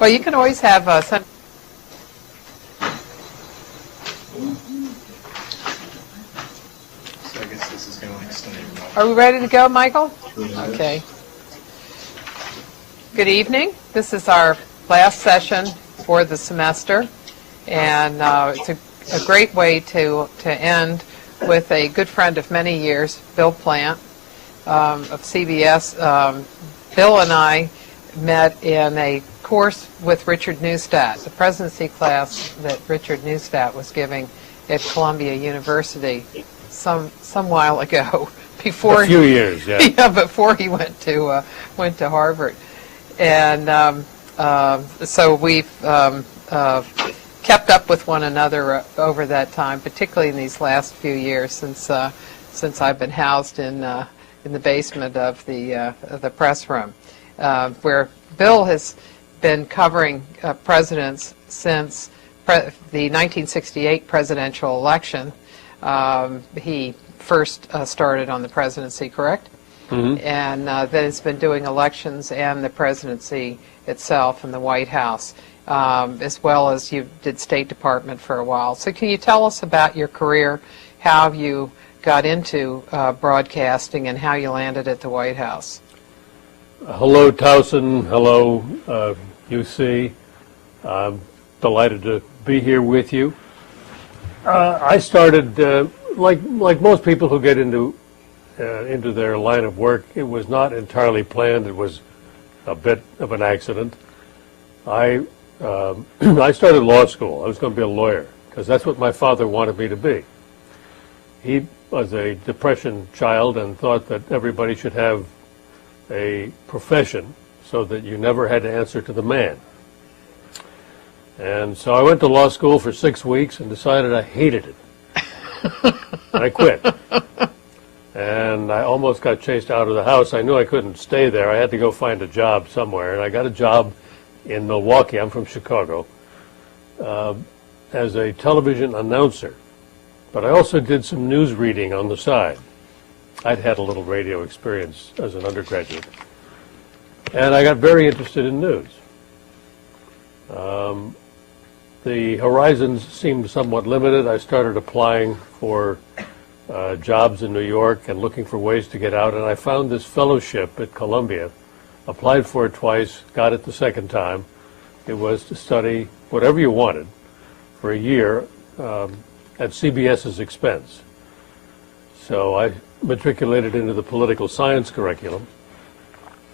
Well, you can always have some. So I guess this is going to extend. Are we ready to go, Michael? Okay. Good evening. This is our last session for the semester, and it's a great way to end with a good friend of many years, Bill Plante of CBS. Bill and I met in a course with Richard Neustadt, the presidency class that Richard Neustadt was giving at Columbia University some while ago, before a few years, yeah. Yeah, before he went to Harvard, and so we've kept up with one another over that time, particularly in these last few years since I've been housed in the basement of the press room, where Bill has been covering presidents since the 1968 presidential election. He first started on the presidency, correct? Mm-hmm. And then has been doing elections and the presidency itself in the White House, as well as you did State Department for a while. So can you tell us about your career, how you got into broadcasting, and how you landed at the White House? Hello, Towson. Hello, UC. I'm delighted to be here with you. I started, like most people who get into their line of work, it was not entirely planned. It was a bit of an accident. I started law school. I was going to be a lawyer because that's what my father wanted me to be. He was a Depression child and thought that everybody should have a profession so that you never had to answer to the man. And so I went to law school for 6 weeks and decided I hated it. I quit. And I almost got chased out of the house. I knew I couldn't stay there. I had to go find a job somewhere. And I got a job in Milwaukee. I'm from Chicago, as a television announcer. But I also did some news reading on the side. I'd had a little radio experience as an undergraduate. And I got very interested in news. The horizons seemed somewhat limited. I started applying for jobs in New York and looking for ways to get out, and I found this fellowship at Columbia, applied for it twice, got it the second time. It was to study whatever you wanted for a year at CBS's expense. So I matriculated into the political science curriculum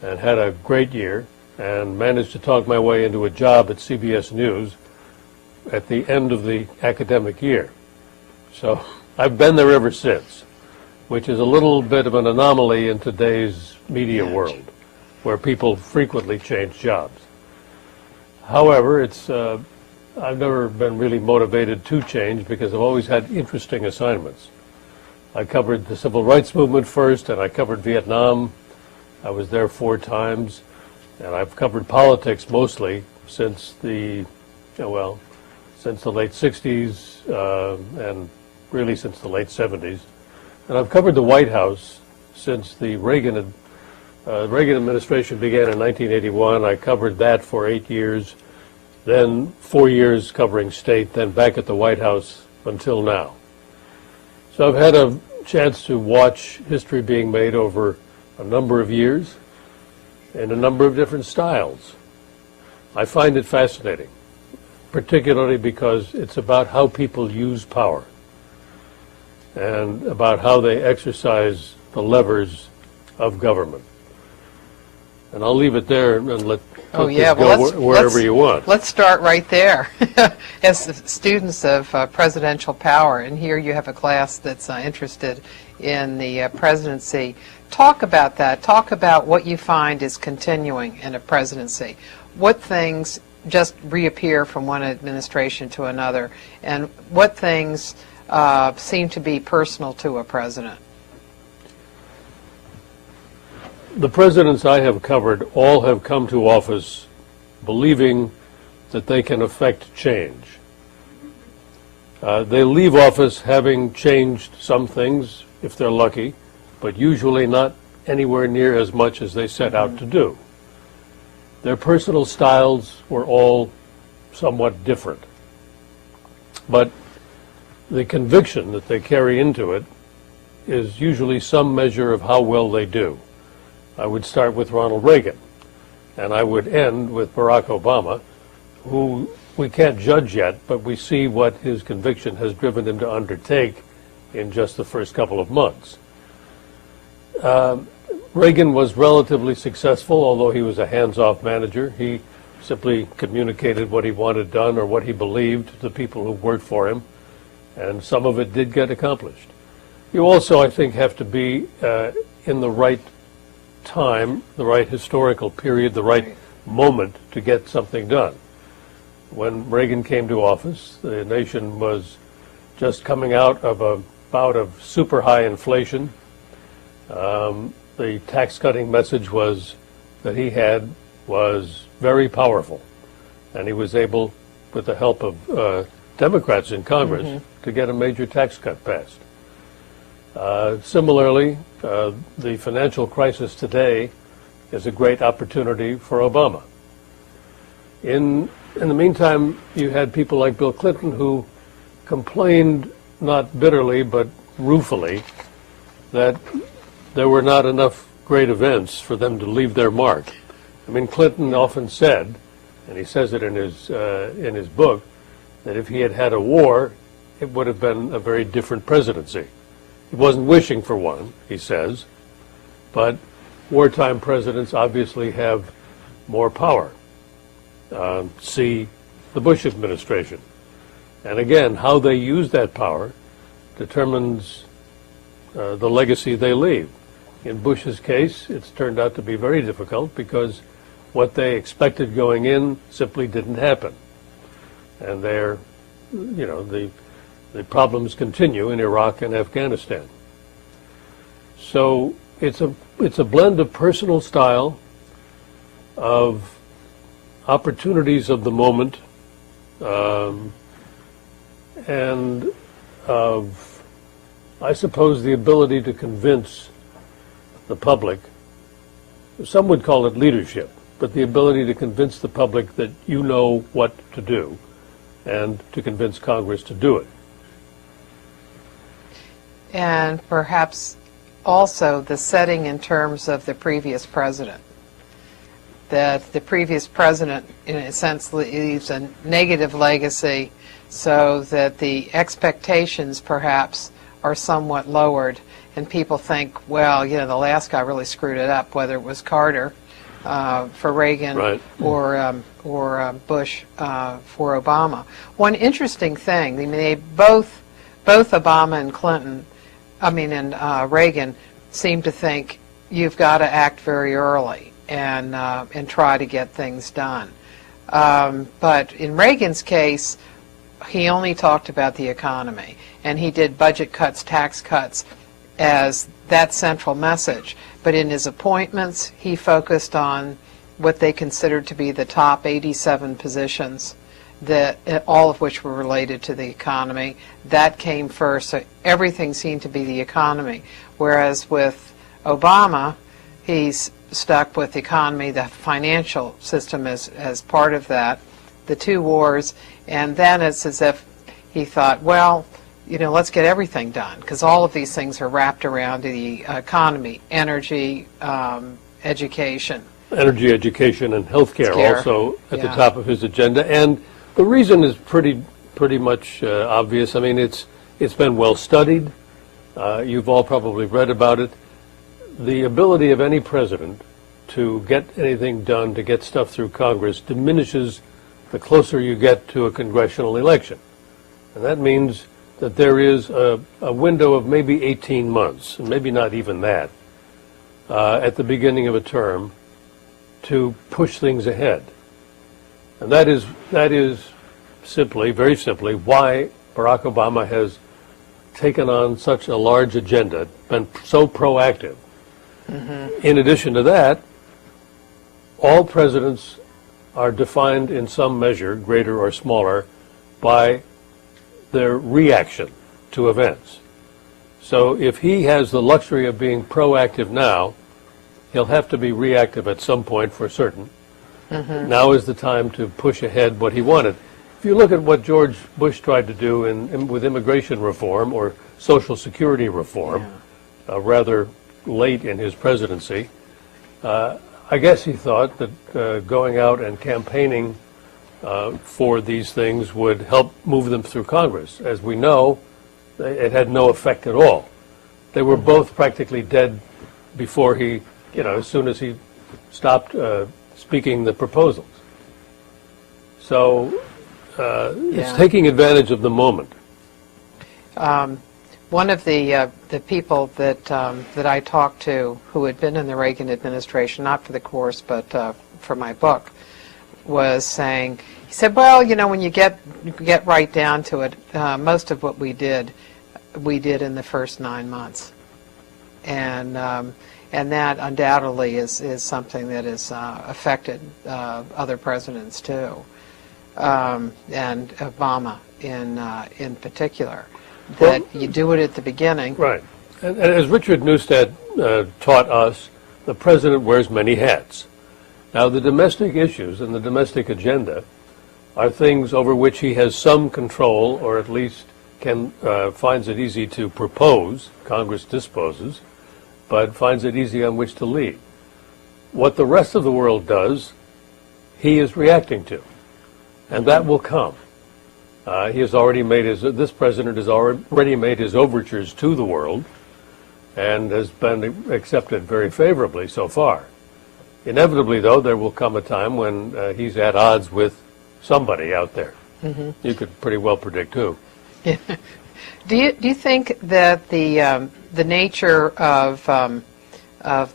and had a great year and managed to talk my way into a job at CBS News at the end of the academic year. So I've been there ever since, which is a little bit of an anomaly in today's media world, where people frequently change jobs. However, I've never been really motivated to change because I've always had interesting assignments. I covered the civil rights movement first, and I covered Vietnam. I was there 4 times, and I've covered politics mostly since the late 60s and really since the late 70s. And I've covered the White House since the Reagan administration began in 1981. I covered that for 8 years, then 4 years covering state, then back at the White House until now. So I've had a chance to watch history being made over a number of years in a number of different styles. I find it fascinating, particularly because it's about how people use power and about how they exercise the levers of government. And I'll leave it there and let go wherever you want. Let's start right there. As students of presidential power, and here you have a class that's interested in the presidency. Talk about that. Talk about what you find is continuing in a presidency. What things just reappear from one administration to another, and what things seem to be personal to a president? The presidents I have covered all have come to office believing that they can affect change. They leave office having changed some things, if they're lucky, but usually not anywhere near as much as they set out to do. Their personal styles were all somewhat different. But the conviction that they carry into it is usually some measure of how well they do. I would start with Ronald Reagan, and I would end with Barack Obama, who we can't judge yet, but we see what his conviction has driven him to undertake in just the first couple of months. Reagan was relatively successful, although he was a hands-off manager. He simply communicated what he wanted done or what he believed to the people who worked for him, and some of it did get accomplished. You also, I think, have to be in the right time, the right historical period, the right moment to get something done. When Reagan came to office, the nation was just coming out of a bout of super high inflation. The tax-cutting message that he had was very powerful, and he was able, with the help of Democrats in Congress, to get a major tax cut passed. Similarly, the financial crisis today is a great opportunity for Obama. In the meantime, you had people like Bill Clinton who complained, not bitterly but ruefully, that there were not enough great events for them to leave their mark. I mean, Clinton often said, and he says it in his book, that if he had had a war, it would have been a very different presidency. He wasn't wishing for one, he says, but wartime presidents obviously have more power. See the Bush administration. And again, how they use that power determines the legacy they leave. In Bush's case, it's turned out to be very difficult because what they expected going in simply didn't happen. And the problems continue in Iraq and Afghanistan. So it's a blend of personal style, of opportunities of the moment, and of, I suppose, the ability to convince the public. Some would call it leadership, but the ability to convince the public that you know what to do and to convince Congress to do it. And perhaps also the setting in terms of the previous president. That the previous president, in a sense, leaves a negative legacy so that the expectations perhaps are somewhat lowered, and people think, well, the last guy really screwed it up, whether it was Carter for Reagan, right, or Bush for Obama. One interesting thing, I mean, they both Obama and Clinton, and Reagan, seem to think you've got to act very early and try to get things done. But in Reagan's case, he only talked about the economy, and he did budget cuts, tax cuts as that central message. But in his appointments, he focused on what they considered to be the top 87 positions, that all of which were related to the economy. That came first, so everything seemed to be the economy. Whereas with Obama, he's stuck with the economy, the financial system as part of that, the two wars, and then it's as if he thought, well, let's get everything done, because all of these things are wrapped around the economy, energy, education. Energy, education, and healthcare also at the top of his agenda. And the reason is pretty much obvious. I mean, it's been well studied. You've all probably read about it. The ability of any president to get anything done, to get stuff through Congress, diminishes the closer you get to a congressional election. And that means that there is a window of maybe 18 months, and maybe not even that, at the beginning of a term to push things ahead. And that is simply, very simply, why Barack Obama has taken on such a large agenda, been so proactive. In addition to that, all presidents are defined in some measure, greater or smaller, by their reaction to events. So if he has the luxury of being proactive now, he'll have to be reactive at some point for certain. Now is the time to push ahead what he wanted. If you look at what George Bush tried to do with immigration reform or Social Security reform, rather late in his presidency, I guess he thought that going out and campaigning for these things would help move them through Congress. As we know, it had no effect at all. They were both practically dead before he, as soon as he stopped speaking the proposals. So it's taking advantage of the moment. One of the people that I talked to who had been in the Reagan administration, not for the course but for my book, was saying, he said, well, when you get right down to it, most of what we did in the first 9 months, and that undoubtedly is something that has affected other presidents too, and Obama in particular. That you do it at the beginning. Right. And as Richard Neustadt taught us, the president wears many hats. Now, the domestic issues and the domestic agenda are things over which he has some control, or at least finds it easy to propose. Congress disposes, but finds it easy on which to lead. What the rest of the world does, he is reacting to, and that will come. He has already this president has already made his overtures to the world and has been accepted very favorably so far. Inevitably, though, there will come a time when he's at odds with somebody out there. You could pretty well predict who. Do you think that the nature of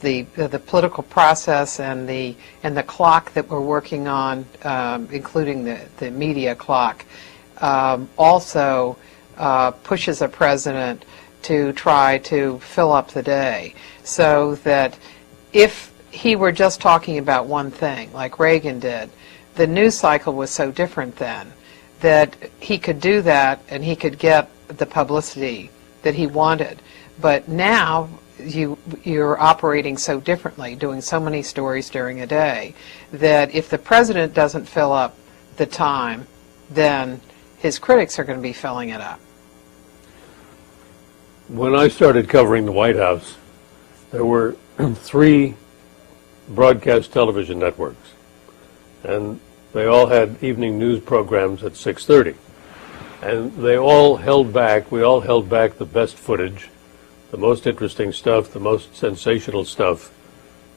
the political process and the clock that we're working on, including the media clock, also pushes a president to try to fill up the day, so that if he were just talking about one thing, like Reagan did, the news cycle was so different then that he could do that and he could get the publicity that he wanted. But now you're operating so differently, doing so many stories during a day, that if the president doesn't fill up the time, then his critics are going to be filling it up. When I started covering the White House, there were 3 broadcast television networks, and they all had evening news programs at 6:30. And we all held back the best footage, the most interesting stuff, the most sensational stuff,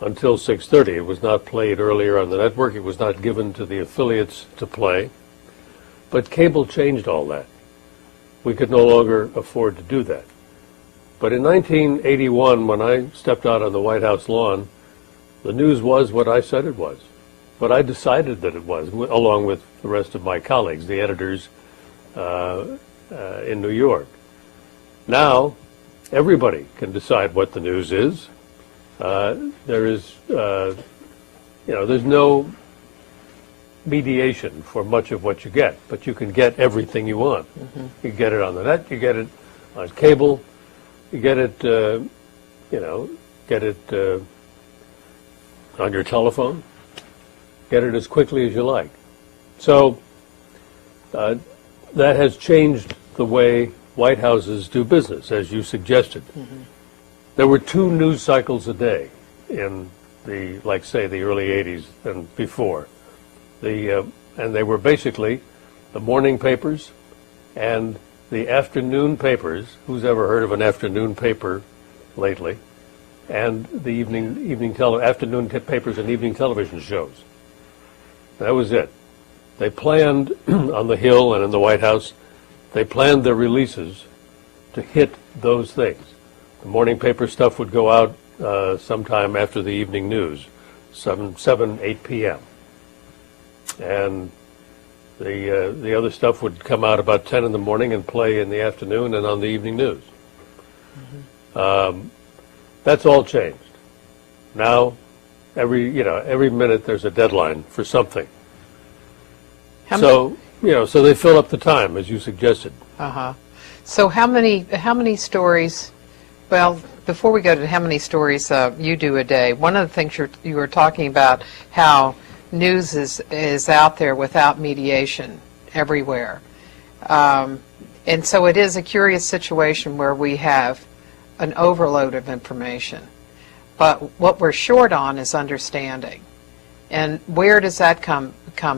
until 6:30. It was not played earlier on the network. It was not given to the affiliates to play. But cable changed all that. We could no longer afford to do that. But in 1981, when I stepped out on the White House lawn, the news was what I said it was, what I decided that it was, along with the rest of my colleagues, the editors in New York. Now, everybody can decide what the news is. There's no mediation for much of what you get, but you can get everything you want. You get it on the net, you get it on cable, you get it, on your telephone, get it as quickly as you like. So that has changed the way White Houses do business, as you suggested. There were 2 news cycles a day in the early 80s and before. And they were basically the morning papers and the afternoon papers. Who's ever heard of an afternoon paper lately? And the afternoon papers and evening television shows. That was it. They planned on the Hill and in the White House, they planned their releases to hit those things. The morning paper stuff would go out sometime after the evening news, 8 p.m. And the other stuff would come out about 10 in the morning and play in the afternoon and on the evening news. That's all changed. Now, every minute there's a deadline for something. So they fill up the time, as you suggested. So how many stories? Well, before we go to how many stories you do a day, one of the things you were talking about how news is out there without mediation everywhere. And so it is a curious situation where we have an overload of information. But what we're short on is understanding. And where does that come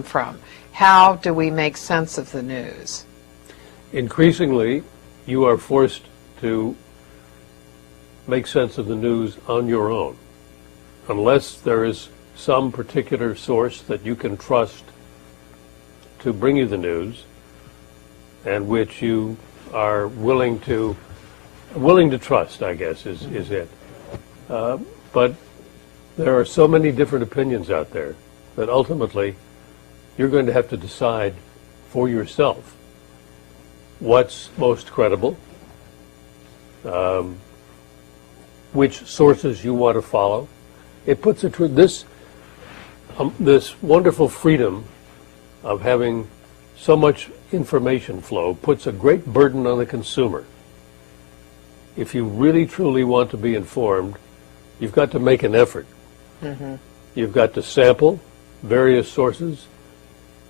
from? How do we make sense of the news? Increasingly, you are forced to make sense of the news on your own, unless there is some particular source that you can trust to bring you the news, and which you are willing to trust, I guess, is it. But there are so many different opinions out there that ultimately you're going to have to decide for yourself what's most credible, which sources you want to follow. It puts this wonderful freedom of having so much information flow puts a great burden on the consumer. If you really truly want to be informed, you've got to make an effort. Mm-hmm. You've got to sample various sources.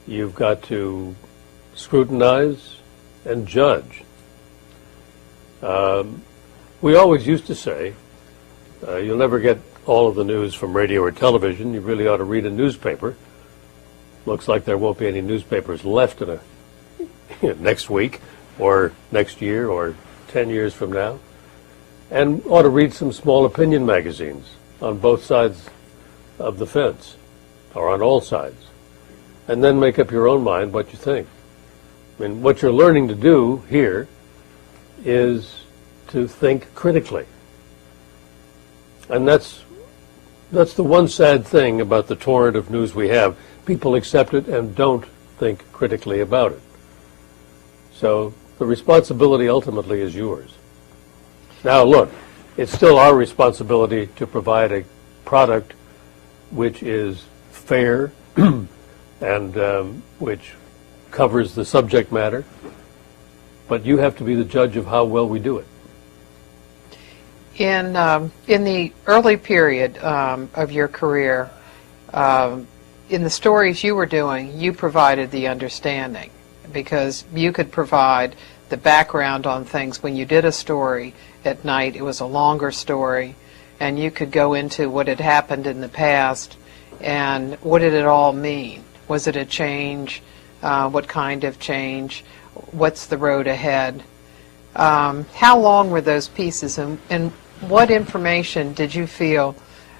You've got to scrutinize and judge. We always used to say, you'll never get all of the news from radio or television. You really ought to read a newspaper. Looks like there won't be any newspapers left in next week or next year or 10 years from now. And ought to read some small opinion magazines on both sides of the fence, or on all sides, and then make up your own mind what you think. I mean, what you're learning to do here is to think critically. And that's the one sad thing about the torrent of news we have. People accept it and don't think critically about it. So the responsibility ultimately is yours. Now look, it's still our responsibility to provide a product which is fair and which covers the subject matter, but you have to be the judge of how well we do it. In the early period of your career, in the stories you were doing, you provided the understanding, because you could provide the background on things. When you did a story at night, it was a longer story, and you could go into what had happened in the past and what did it all mean. Was it a change? What kind of change? What's the road ahead? How long were those pieces, and what information did you feel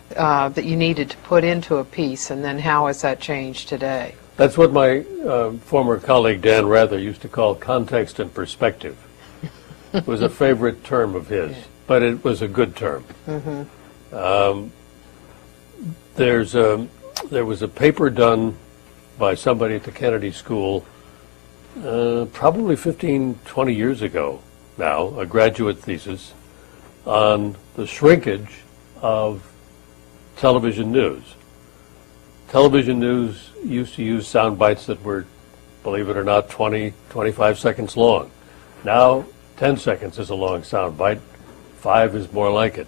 that you needed to put into a piece, and then how has that changed today? That's what my former colleague Dan Rather used to call context and perspective. It was a favorite term of his, but it was a good term. Mm-hmm. There was a paper done by somebody at the Kennedy School probably 15, 20 years ago now, a graduate thesis on the shrinkage of television news. Television news used to use sound bites that were, believe it or not, 20, 25 seconds long. Now, 10 seconds is a long sound bite. 5 is more like it.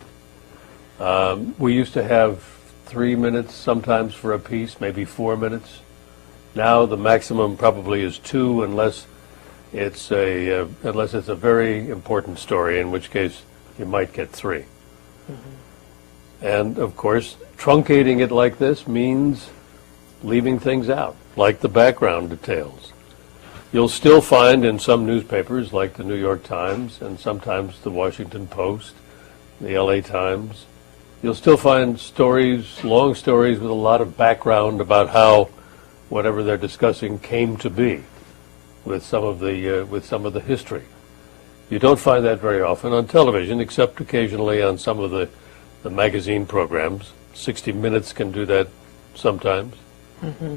We used to have 3 minutes sometimes for a piece, maybe 4 minutes. Now the maximum probably is 2, unless it's a very important story, in which case you might get 3. Mm-hmm. And of course, truncating it like this means leaving things out, like the background details. You'll still find in some newspapers, like the New York Times and sometimes the Washington Post, the LA Times, you'll still find stories, long stories with a lot of background about how whatever they're discussing came to be, with some of the history. You don't find that very often on television, except occasionally on some of the magazine programs. 60 Minutes can do that sometimes. Mm-hmm.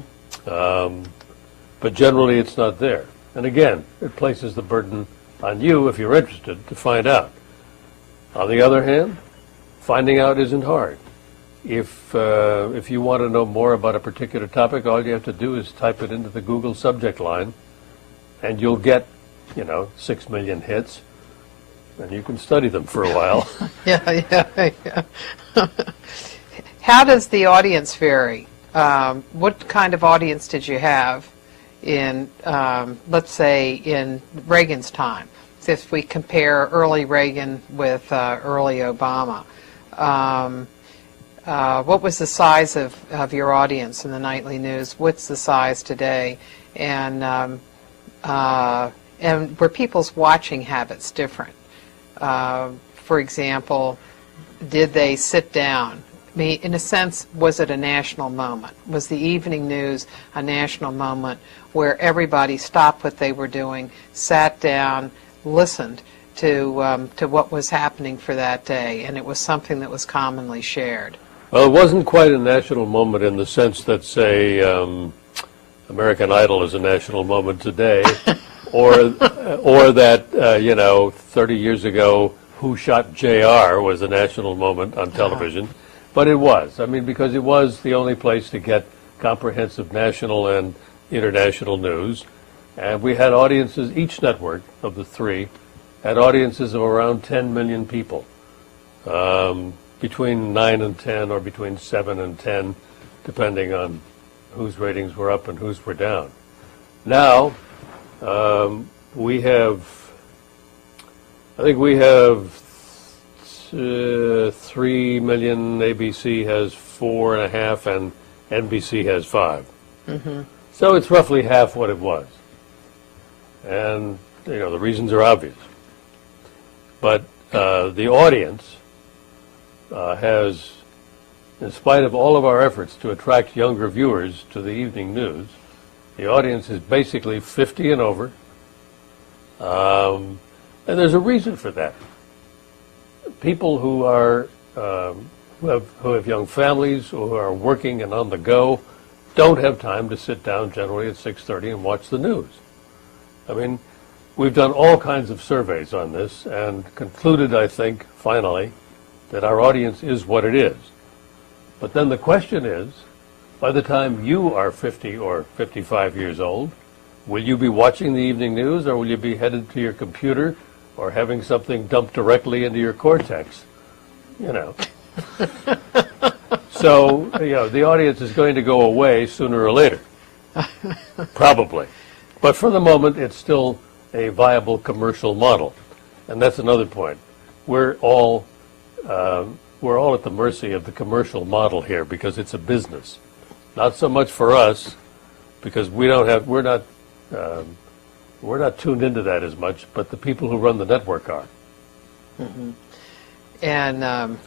But generally it's not there. And again, it places the burden on you, if you're interested, to find out. On the other hand, finding out isn't hard. If you want to know more about a particular topic, all you have to do is type it into the Google subject line, and you'll get, 6 million hits, and you can study them for a while. Yeah. How does the audience vary what kind of audience did you have in, let's say, in Reagan's time? If we compare early Reagan with early Obama, what was the size of your audience in the nightly news? What's the size today? And were people's watching habits different? For example, did they sit down? I mean, in a sense, was it a national moment? Was the evening news a national moment where everybody stopped what they were doing, sat down, listened to what was happening for that day, and it was something that was commonly shared? Well, it wasn't quite a national moment in the sense that, say, American Idol is a national moment today, or that, 30 years ago, Who Shot J.R. was a national moment on television. But it was. I mean, because it was the only place to get comprehensive national and international news. And we had audiences, each network of the three had audiences of around 10 million people, between 9 and 10 or between 7 and 10, depending on whose ratings were up and whose were down. Now, we have 3 million, ABC has 4.5, and NBC has 5. Mm-hmm. So it's roughly half what it was. And, the reasons are obvious. But the audience has, in spite of all of our efforts to attract younger viewers to the evening news, the audience is basically 50 and over. And there's a reason for that. People who are who have young families, who are working and on the go, don't have time to sit down generally at 6:30 and watch the news. I mean, we've done all kinds of surveys on this and concluded, I think, finally, that our audience is what it is. But then the question is, by the time you are 50 or 55 years old, will you be watching the evening news, or will you be headed to your computer or having something dumped directly into your cortex? So, the audience is going to go away sooner or later, probably. But for the moment, it's still a viable commercial model. And that's another point. We're all at the mercy of the commercial model here because it's a business. Not so much for us, because we're not tuned into that as much, but the people who run the network are. Mm-hmm. And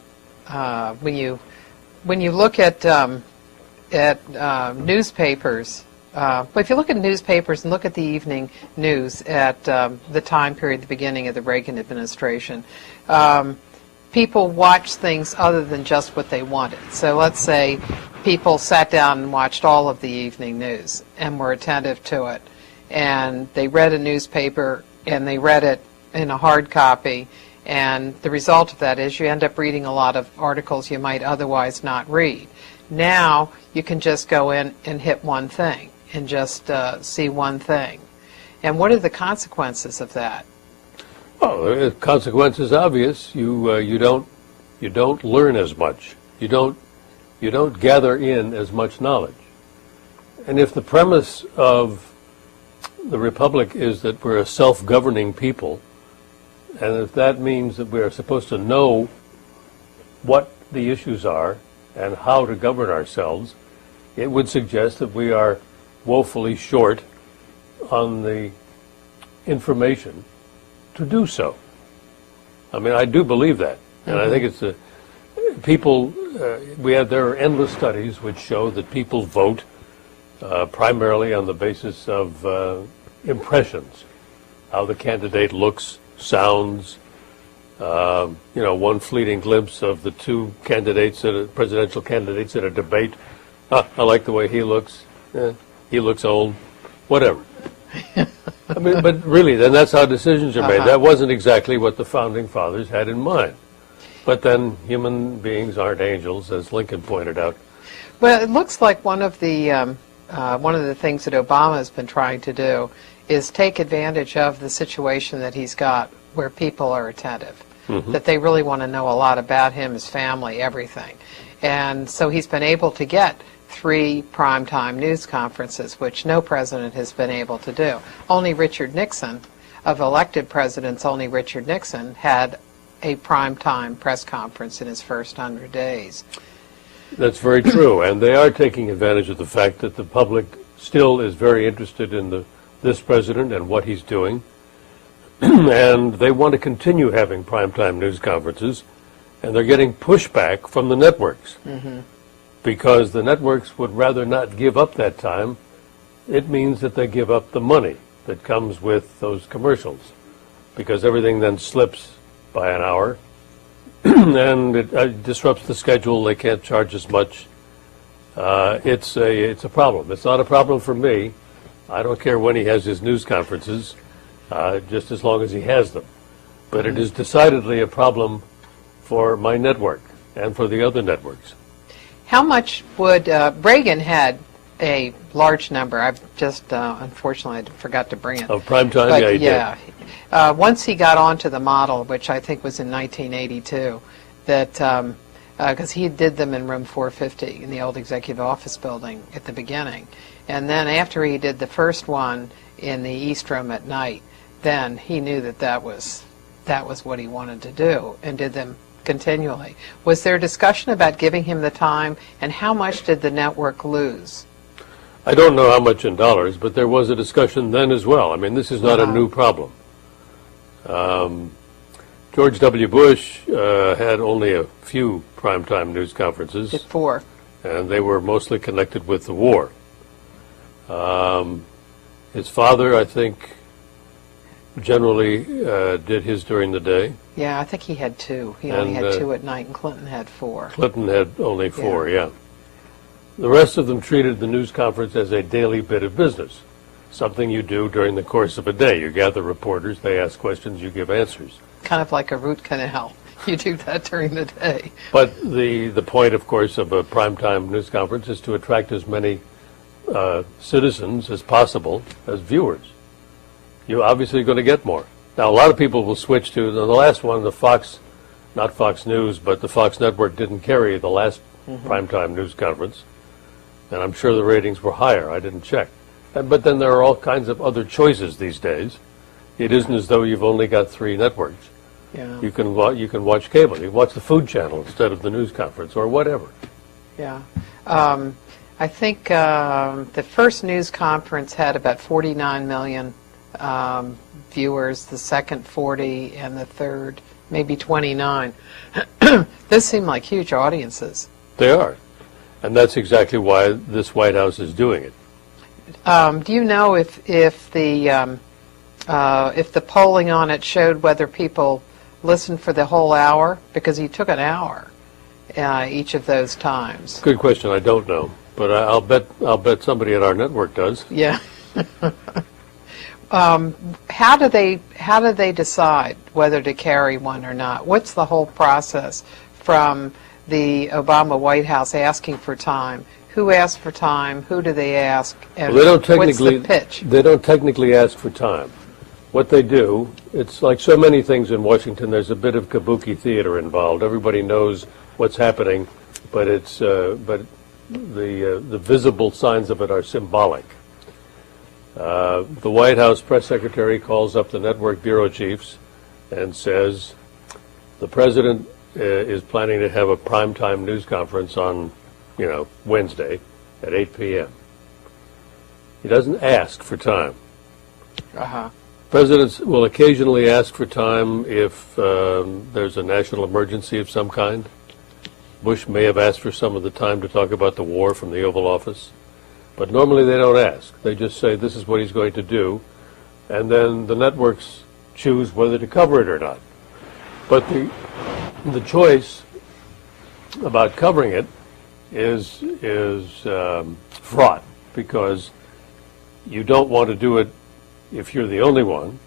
when you look at newspapers, but if you look at newspapers and look at the evening news at the time period, the beginning of the Reagan administration, people watched things other than just what they wanted. So let's say people sat down and watched all of the evening news and were attentive to it. And they read a newspaper and they read it in a hard copy. And the result of that is you end up reading a lot of articles you might otherwise not read. Now you can just go in and hit one thing and just see one thing. And what are the consequences of that? Well, the consequence is obvious. You don't learn as much. You don't gather in as much knowledge. And if the premise of the Republic is that we're a self-governing people, and if that means that we are supposed to know what the issues are and how to govern ourselves, it would suggest that we are woefully short on the information to do so. I mean, I do believe that, and I think it's people. There are endless studies which show that people vote primarily on the basis of impressions, how the candidate looks, sounds. One fleeting glimpse of the two presidential candidates at a debate. I like the way he looks. He looks old. Whatever. I mean, but really, then that's how decisions are made. That wasn't exactly what the Founding Fathers had in mind. But then human beings aren't angels, as Lincoln pointed out. Well, it looks like one of the things that Obama has been trying to do is take advantage of the situation that he's got where people are attentive, that they really want to know a lot about him, his family, everything. And so he's been able to get 3 primetime news conferences, which no president has been able to do. Only Richard Nixon, of elected presidents, only Richard Nixon had a primetime press conference in his first 100 days. That's very true, and they are taking advantage of the fact that the public still is very interested in this president and what he's doing, and they want to continue having primetime news conferences, and they're getting pushback from the networks because the networks would rather not give up that time. It means that they give up the money that comes with those commercials, because everything then slips by an hour, and it disrupts the schedule. They can't charge as much. It's a problem. It's not a problem for me. I don't care when he has his news conferences, just as long as he has them. But it is decidedly a problem for my network and for the other networks. How much would Reagan had a large number? I've just unfortunately I forgot to bring it. Of primetime, but, yeah, he yeah. did. Once he got onto the model, which I think was in 1982, that because he did them in room 450 in the old executive office building at the beginning, and then after he did the first one in the East Room at night, then he knew that was what he wanted to do, and did them continually. Was there discussion about giving him the time, and how much did the network lose? I don't know how much in dollars, but there was a discussion then as well. I mean, this is not a new problem. George W. Bush had only a few primetime news conferences. Did 4. And they were mostly connected with the war. His father, I think, generally did his during the day. Yeah, I think he had 2. He only had 2 at night, and Clinton had 4. Clinton had only 4, yeah. The rest of them treated the news conference as a daily bit of business, something you do during the course of a day. You gather reporters, they ask questions, you give answers. Kind of like a root canal. You do that during the day. But the point, of course, of a primetime news conference is to attract as many citizens as possible as viewers. You're obviously going to get more. Now, a lot of people will switch to the last one, the Fox, not Fox News, but the Fox network didn't carry the last primetime news conference, and I'm sure the ratings were higher. I didn't check. But then there are all kinds of other choices these days. It isn't as though you've only got 3 networks. Yeah. You can watch cable. You can watch the Food Channel instead of the news conference or whatever. Yeah. I think the first news conference had about 49 million viewers, the second 40, and the third maybe 29. Those seem like huge audiences. They are. And that's exactly why this White House is doing it. Do you know if the polling on it showed whether people listened for the whole hour? Because he took an hour each of those times. Good question. I don't know, but I'll bet somebody at our network does. Yeah. How do they decide whether to carry one or not? What's the whole process from the Obama White House asking for time? Who asks for time? Who do they ask? And well, what's the pitch? They don't technically ask for time. What they do, it's like so many things in Washington, there's a bit of kabuki theater involved. Everybody knows what's happening, but the visible signs of it are symbolic. The White House press secretary calls up the network bureau chiefs and says, the president is planning to have a primetime news conference on, Wednesday at 8 p.m. He doesn't ask for time. Presidents will occasionally ask for time if there's a national emergency of some kind. Bush may have asked for some of the time to talk about the war from the Oval Office. But normally they don't ask. They just say this is what he's going to do, and then the networks choose whether to cover it or not. But the choice about covering it is fraught, because you don't want to do it if you're the only one.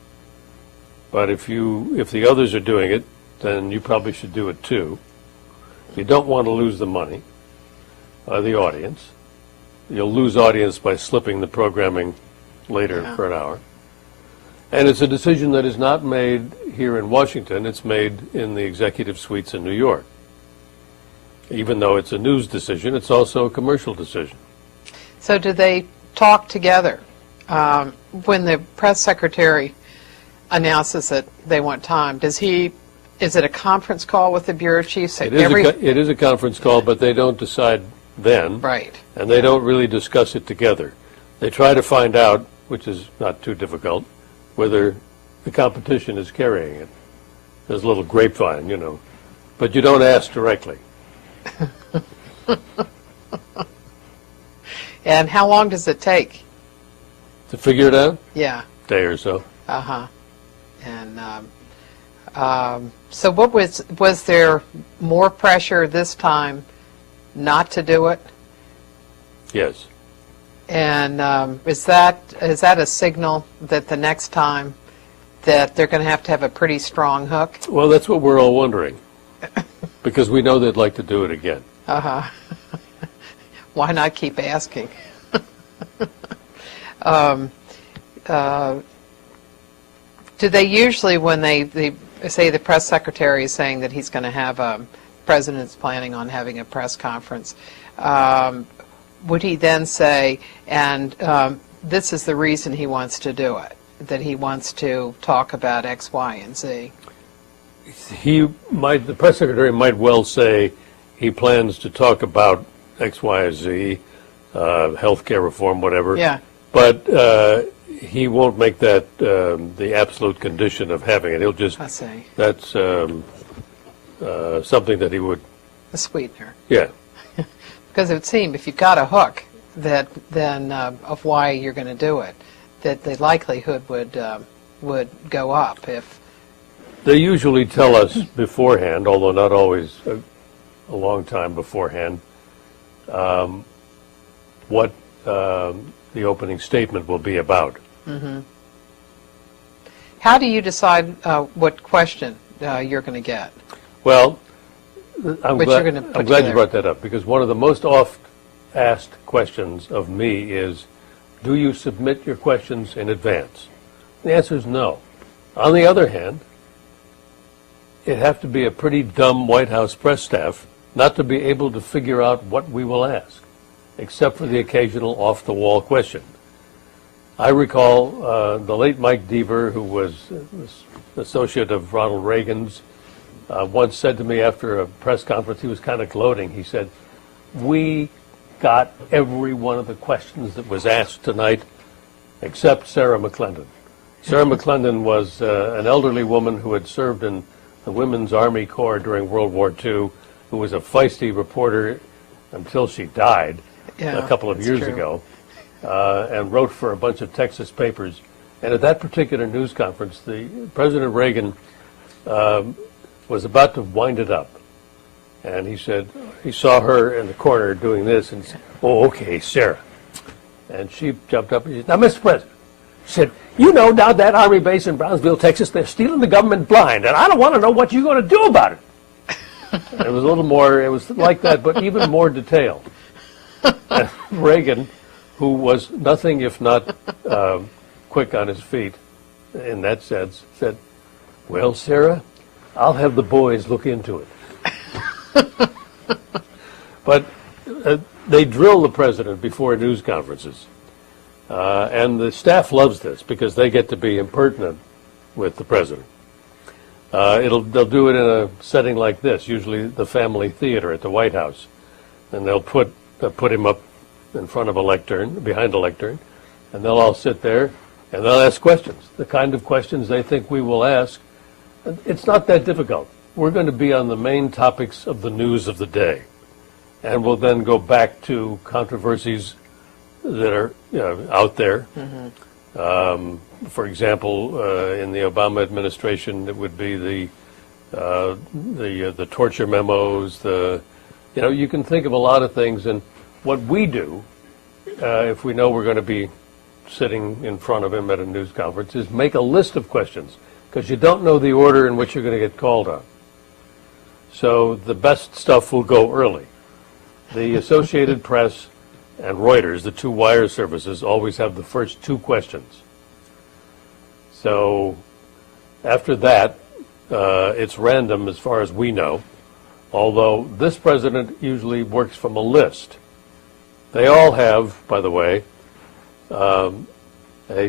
But if the others are doing it, then you probably should do it too. You don't want to lose the money, the audience. You'll lose audience by slipping the programming later for an hour. And it's a decision that is not made here in Washington. It's made in the executive suites in New York. Even though it's a news decision, it's also a commercial decision. So do they talk together? When the press secretary announces that they want time, is it a conference call with the bureau chiefs? It is a conference call, but they don't decide then. Right. And they don't really discuss it together. They try to find out, which is not too difficult, whether the competition is carrying it. There's a little grapevine, you know. But you don't ask directly. And how long does it take? To figure it out? Yeah. Day or so. Uh-huh. And so what was there more pressure this time not to do it? Yes. And is that a signal that the next time that they're going to have a pretty strong hook? Well, that's what we're all wondering. Because we know they'd like to do it again. Uh-huh. Why not keep asking? Do they usually, when they say the press secretary is saying that he's going to have president's planning on having a press conference, would he then say, and this is the reason he wants to do it, that he wants to talk about X, Y, and Z? The press secretary might well say he plans to talk about X, Y, or Z, health care reform, whatever. Yeah. But he won't make that the absolute condition of having it. He'll just, I see. that's something that he would, A sweetener. yeah. Because it would seem if you've got a hook then of why you're going to do it, that the likelihood would go up if. They usually tell us beforehand, although not always a long time beforehand, what the opening statement will be about. Mm-hmm. How do you decide what question you're going to get? Well, I'm glad you brought that up, because one of the most oft asked questions of me is, do you submit your questions in advance? The answer is no. On the other hand, it'd have to be a pretty dumb White House press staff not to be able to figure out what we will ask, except for the occasional off-the-wall question. I recall the late Mike Deaver, who was an associate of Ronald Reagan's, once said to me after a press conference, he was kind of gloating, he said, "We got every one of the questions that was asked tonight except Sarah McClendon." Sarah McClendon was an elderly woman who had served in the Women's Army Corps during World War II, who was a feisty reporter until she died a couple of years ago, and wrote for a bunch of Texas papers. And at that particular news conference, President Reagan was about to wind it up. And he said, he saw her in the corner doing this and said, "Oh, okay, Sarah." And she jumped up and she said, "Now, Mr. President," she said, "you know down that Army base in Brownsville, Texas, they're stealing the government blind, and I don't want to know what you're going to do about it." It was a little more, it was like that, but even more detailed. And Reagan, who was nothing if not quick on his feet in that sense, said, "Well, Sarah, I'll have the boys look into it." But they drill the president before news conferences. And the staff loves this because they get to be impertinent with the president. They'll do it in a setting like this, usually the family theater at the White House. And they'll put him up in front of a lectern, behind a lectern, and they'll all sit there and they'll ask questions, the kind of questions they think we will ask. It's not that difficult. We're going to be on the main topics of the news of the day. And we'll then go back to controversies that are out there. Mm-hmm. For example, in the Obama administration, it would be the torture memos. You can think of a lot of things. And what we do, if we know we're going to be sitting in front of him at a news conference, is make a list of questions, because you don't know the order in which you're going to get called on. So the best stuff will go early. The Associated Press and Reuters, the two wire services, always have the first two questions. So after that, it's random as far as we know. although this president usually works from a list. They all have, by the way, a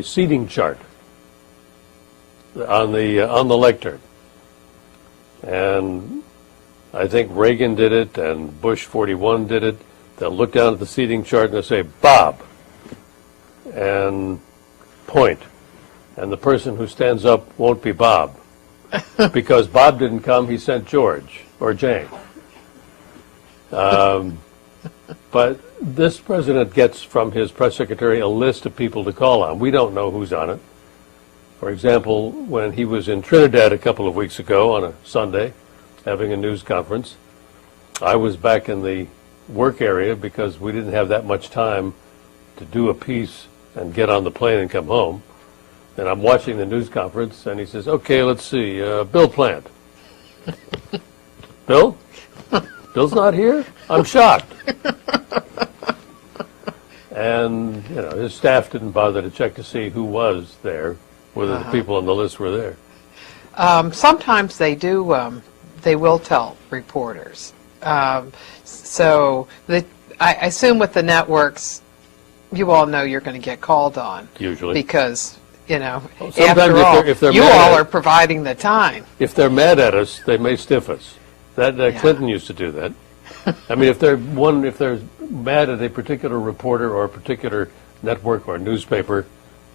seating chart on the lectern. And I think Reagan did it, and Bush 41 did it. They'll look down at the seating chart and they'll say, Bob, and point. And the person who stands up won't be Bob. Because Bob didn't come, he sent George or Jane. But this president gets from his press secretary a list of people to call on. We don't know who's on it. For example, when he was in Trinidad a couple of weeks ago on a Sunday, having a news conference, I was back in the work area because we didn't have that much time to do a piece and get on the plane and come home. And I'm watching the news conference, and he says, okay, let's see, Bill Plante. Bill? Bill's not here? I'm shocked. And, you know, his staff didn't bother to check to see who was there, whether the people on the list were there. Sometimes they do, they will tell reporters. I assume with the networks, you all know you're going to get called on. Usually. Because, you know, Well, after all, if they're you mad all at- are providing the time. If they're mad at us, they may stiff us. Clinton used to do that. I mean, if they're mad at a particular reporter or a particular network or newspaper,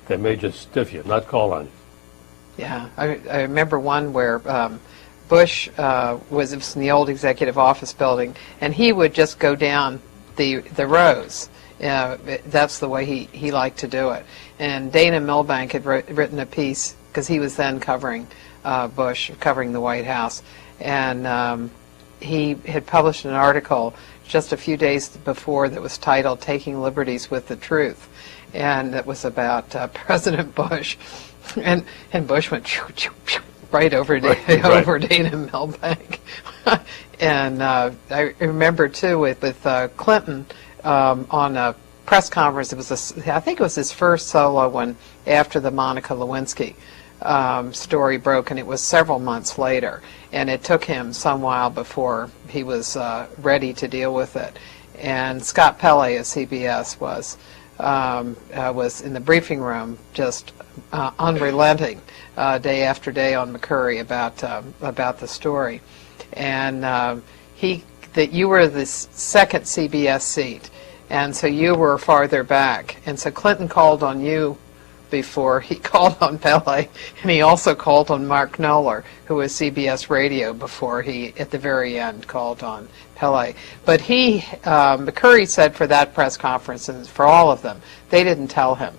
they may just stiff you, not call on you. Yeah, I remember one where Bush was in the old executive office building, and he would just go down the rows. That's the way he liked to do it. And Dana Milbank had written a piece, because he was then covering Bush, covering the White House, and he had published an article just a few days before that was titled "Taking Liberties with the Truth," and it was about President Bush, and Bush went right over over Dana Milbank. And I remember too with Clinton on a press conference. It was I think it was his first solo one after the Monica Lewinsky story broke, and it was several months later, and it took him some while before he was ready to deal with it. And Scott Pelley of CBS was in the briefing room, just unrelenting day after day on McCurry about the story, and that you were the second CBS seat, and so you were farther back, and so Clinton called on you before he called on Pele, and he also called on Mark Knoller, who was CBS Radio, before he, at the very end, called on Pele. But McCurry said for that press conference, and for all of them, they didn't tell him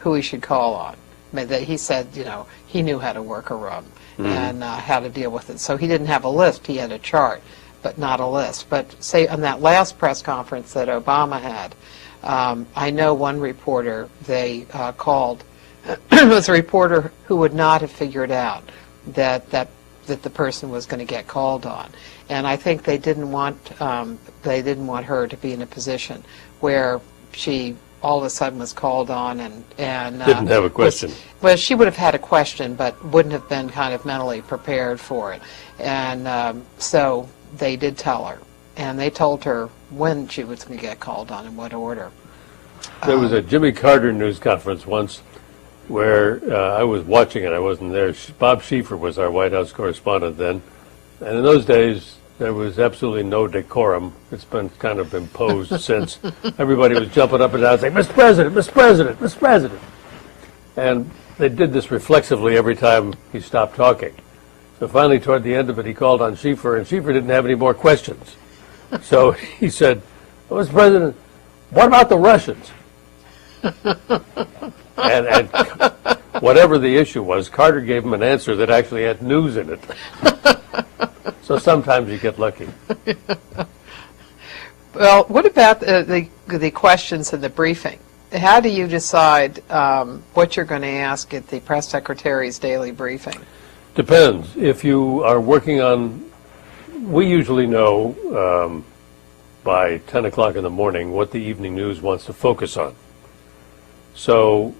who he should call on. I mean, he said, you know, he knew how to work a room and how to deal with it. So he didn't have a list, he had a chart, but not a list. But say on that last press conference that Obama had, I know one reporter they called. It was a reporter who would not have figured out that the person was going to get called on, and I think they didn't want her to be in a position where she all of a sudden was called on and Didn't have a question. Well, she would have had a question, but wouldn't have been kind of mentally prepared for it, and so they did tell her, and they told her when she was going to get called on, in what order. There was a Jimmy Carter news conference once where I was watching it. I wasn't there. Bob Schieffer was our White House correspondent then. And in those days, there was absolutely no decorum. It's been kind of imposed since. Everybody was jumping up and down saying, Mr. President, Mr. President, Mr. President. And they did this reflexively every time he stopped talking. So finally, toward the end of it, he called on Schieffer, and Schieffer didn't have any more questions. So he said, Mr. President, what about the Russians? And whatever the issue was, Carter gave him an answer that actually had news in it. So sometimes you get lucky. Well, what about the questions in the briefing? How do you decide what you're going to ask at the press secretary's daily briefing? Depends. If you are working on, we usually know by 10 o'clock in the morning what the evening news wants to focus on. So,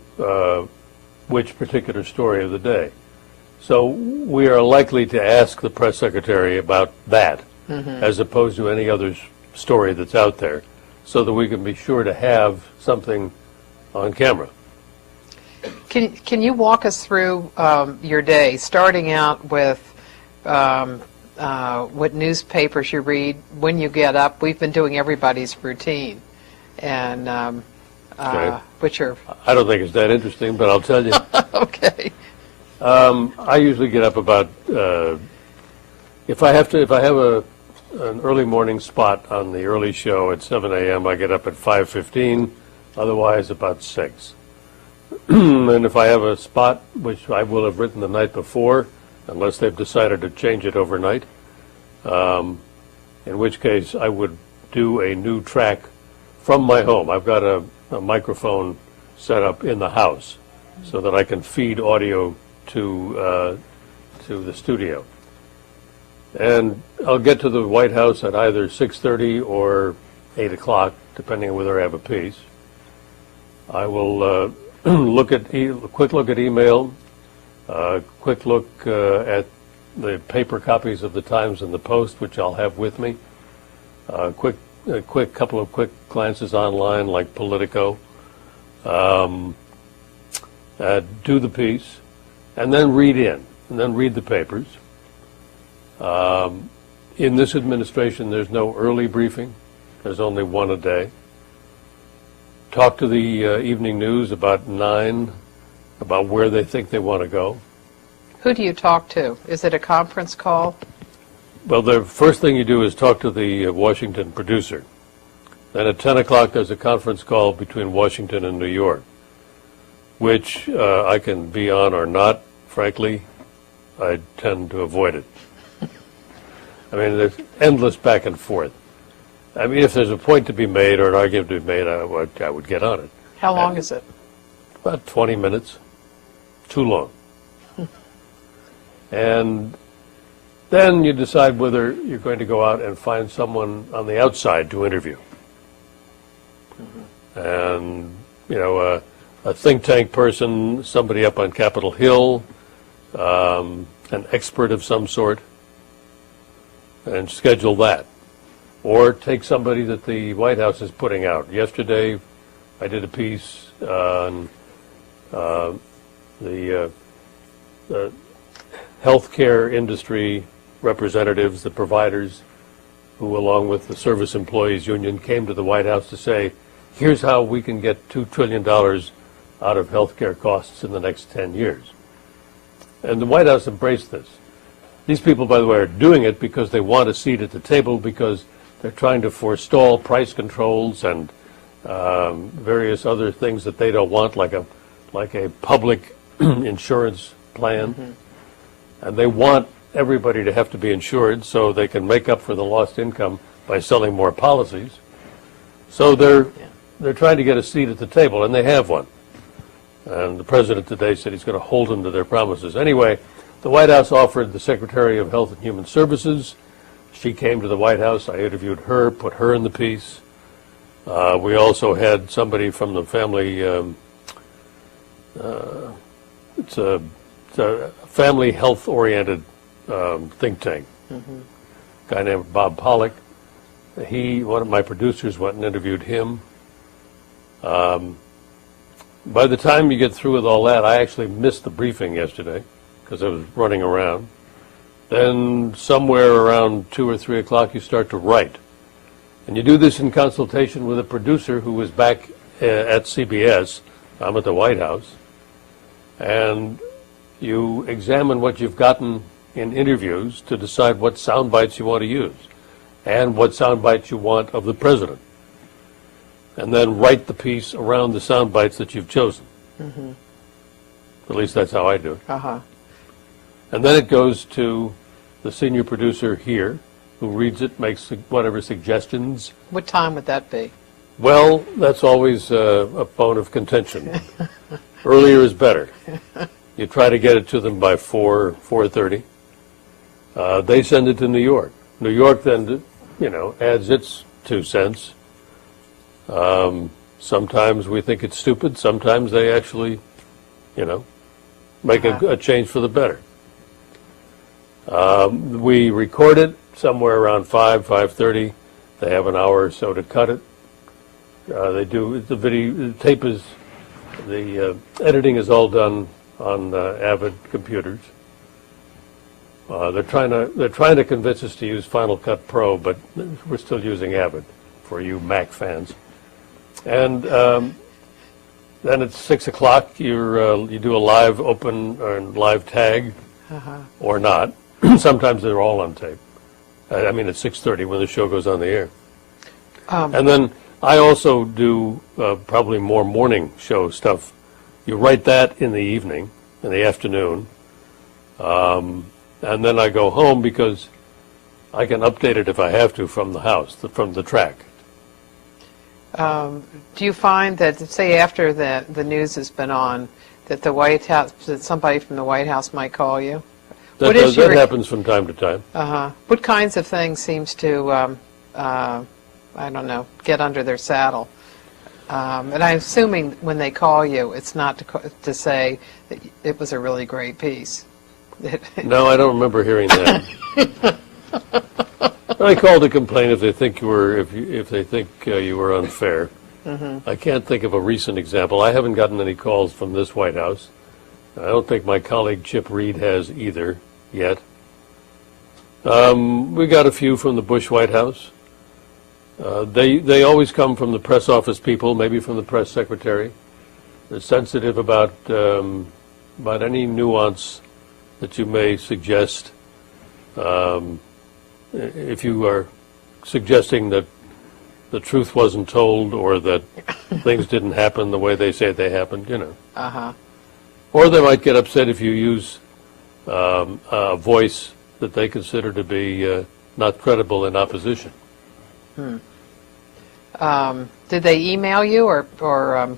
which particular story of the day. So we are likely to ask the press secretary about that. as opposed to any other story that's out there, so that we can be sure to have something on camera. Can you walk us through your day, starting out with what newspapers you read, when you get up? We've been doing everybody's routine, and Okay. which are I don't think it's that interesting, but I'll tell you. okay. I usually get up about if I have an early morning spot on the early show at 7 a.m. I get up at 5:15, otherwise about 6. And if I have a spot which I will have written the night before, unless they've decided to change it overnight, in which case I would do a new track from my home. I've got a microphone set up in the house so that I can feed audio to the studio. And I'll get to the White House at either 6:30 or 8 o'clock, depending on whether I have a piece. I will quick look at email, quick look at the paper copies of the Times and the Post, which I'll have with me. A couple of quick glances online, like Politico. Do the piece, and then read the papers. In this administration, there's no early briefing. There's only one a day. Talk to the evening news about 9, about where they think they want to go. Who do you talk to? Is it a conference call? Well, the first thing you do is talk to the Washington producer. Then at 10 o'clock, there's a conference call between Washington and New York, which I can be on or not. Frankly, I tend to avoid it. I mean, there's endless back and forth. I mean, if there's a point to be made or an argument to be made, I would get on it. How long is it? About 20 minutes. Too long. And then you decide whether you're going to go out and find someone on the outside to interview. And, you know, a think tank person, somebody up on Capitol Hill, an expert of some sort, and schedule that. Or take somebody that the White House is putting out. Yesterday, I did a piece on the healthcare industry representatives, the providers, who, along with the Service Employees Union, came to the White House to say, here's how we can get $2 trillion out of healthcare costs in the next 10 years. And the White House embraced this. These people, by the way, are doing it because they want a seat at the table, because they're trying to forestall price controls and various other things that they don't want, like a public insurance plan. Mm-hmm. And they want everybody to have to be insured so they can make up for the lost income by selling more policies. So they're trying to get a seat at the table, and they have one. And the president today said he's going to hold them to their promises. Anyway, the White House offered the Secretary of Health and Human Services. She came to the White House. I interviewed her, put her in the piece. We also had somebody from the family, it's a family health-oriented think tank, a guy named Bob Pollack. One of my producers went and interviewed him. By the time you get through with all that, I actually missed the briefing yesterday because I was running around. Then somewhere around 2 or 3 o'clock, you start to write. And you do this in consultation with a producer who was back at CBS. I'm at the White House. And you examine what you've gotten in interviews to decide what sound bites you want to use and what sound bites you want of the president. And then write the piece around the sound bites that you've chosen. Mm-hmm. At least that's how I do it. Uh-huh. And then it goes to the senior producer here, who reads it, makes whatever suggestions. What time would that be? Well, that's always a bone of contention. Earlier is better. You try to get it to them by 4:30. They send it to New York. New York then, adds its 2 cents. Sometimes we think it's stupid. Sometimes they actually, make a change for the better. We record it, somewhere around 5:30. They have an hour or so to cut it. They do the video. The tape is the editing is all done on Avid computers. They're trying to convince us to use Final Cut Pro, but we're still using Avid for you Mac fans. And then at 6 o'clock, you do a live open or live tag, or not. Sometimes they're all on tape. I mean, at 6:30 when the show goes on the air. And then I also do probably more morning show stuff. You write that in the evening, in the afternoon, and then I go home because I can update it if I have to from the house, from the track. Do you find that, say, after the news has been on, that the White House, that somebody from the White House might call you? That happens from time to time. What kinds of things seems to, I don't know, get under their saddle? And I'm assuming when they call you, it's not to say that it was a really great piece. No, I don't remember hearing that. I call to complain if they think you were unfair. I can't think of a recent example. I haven't gotten any calls from this White House. I don't think my colleague Chip Reed has either yet. We got a few from the Bush White House. They always come from the press office people, maybe from the press secretary. They're sensitive about any nuance that you may suggest. If you are suggesting that the truth wasn't told or that things didn't happen the way they say they happened, you know. Or they might get upset if you use a voice that they consider to be not credible in opposition. Did they email you or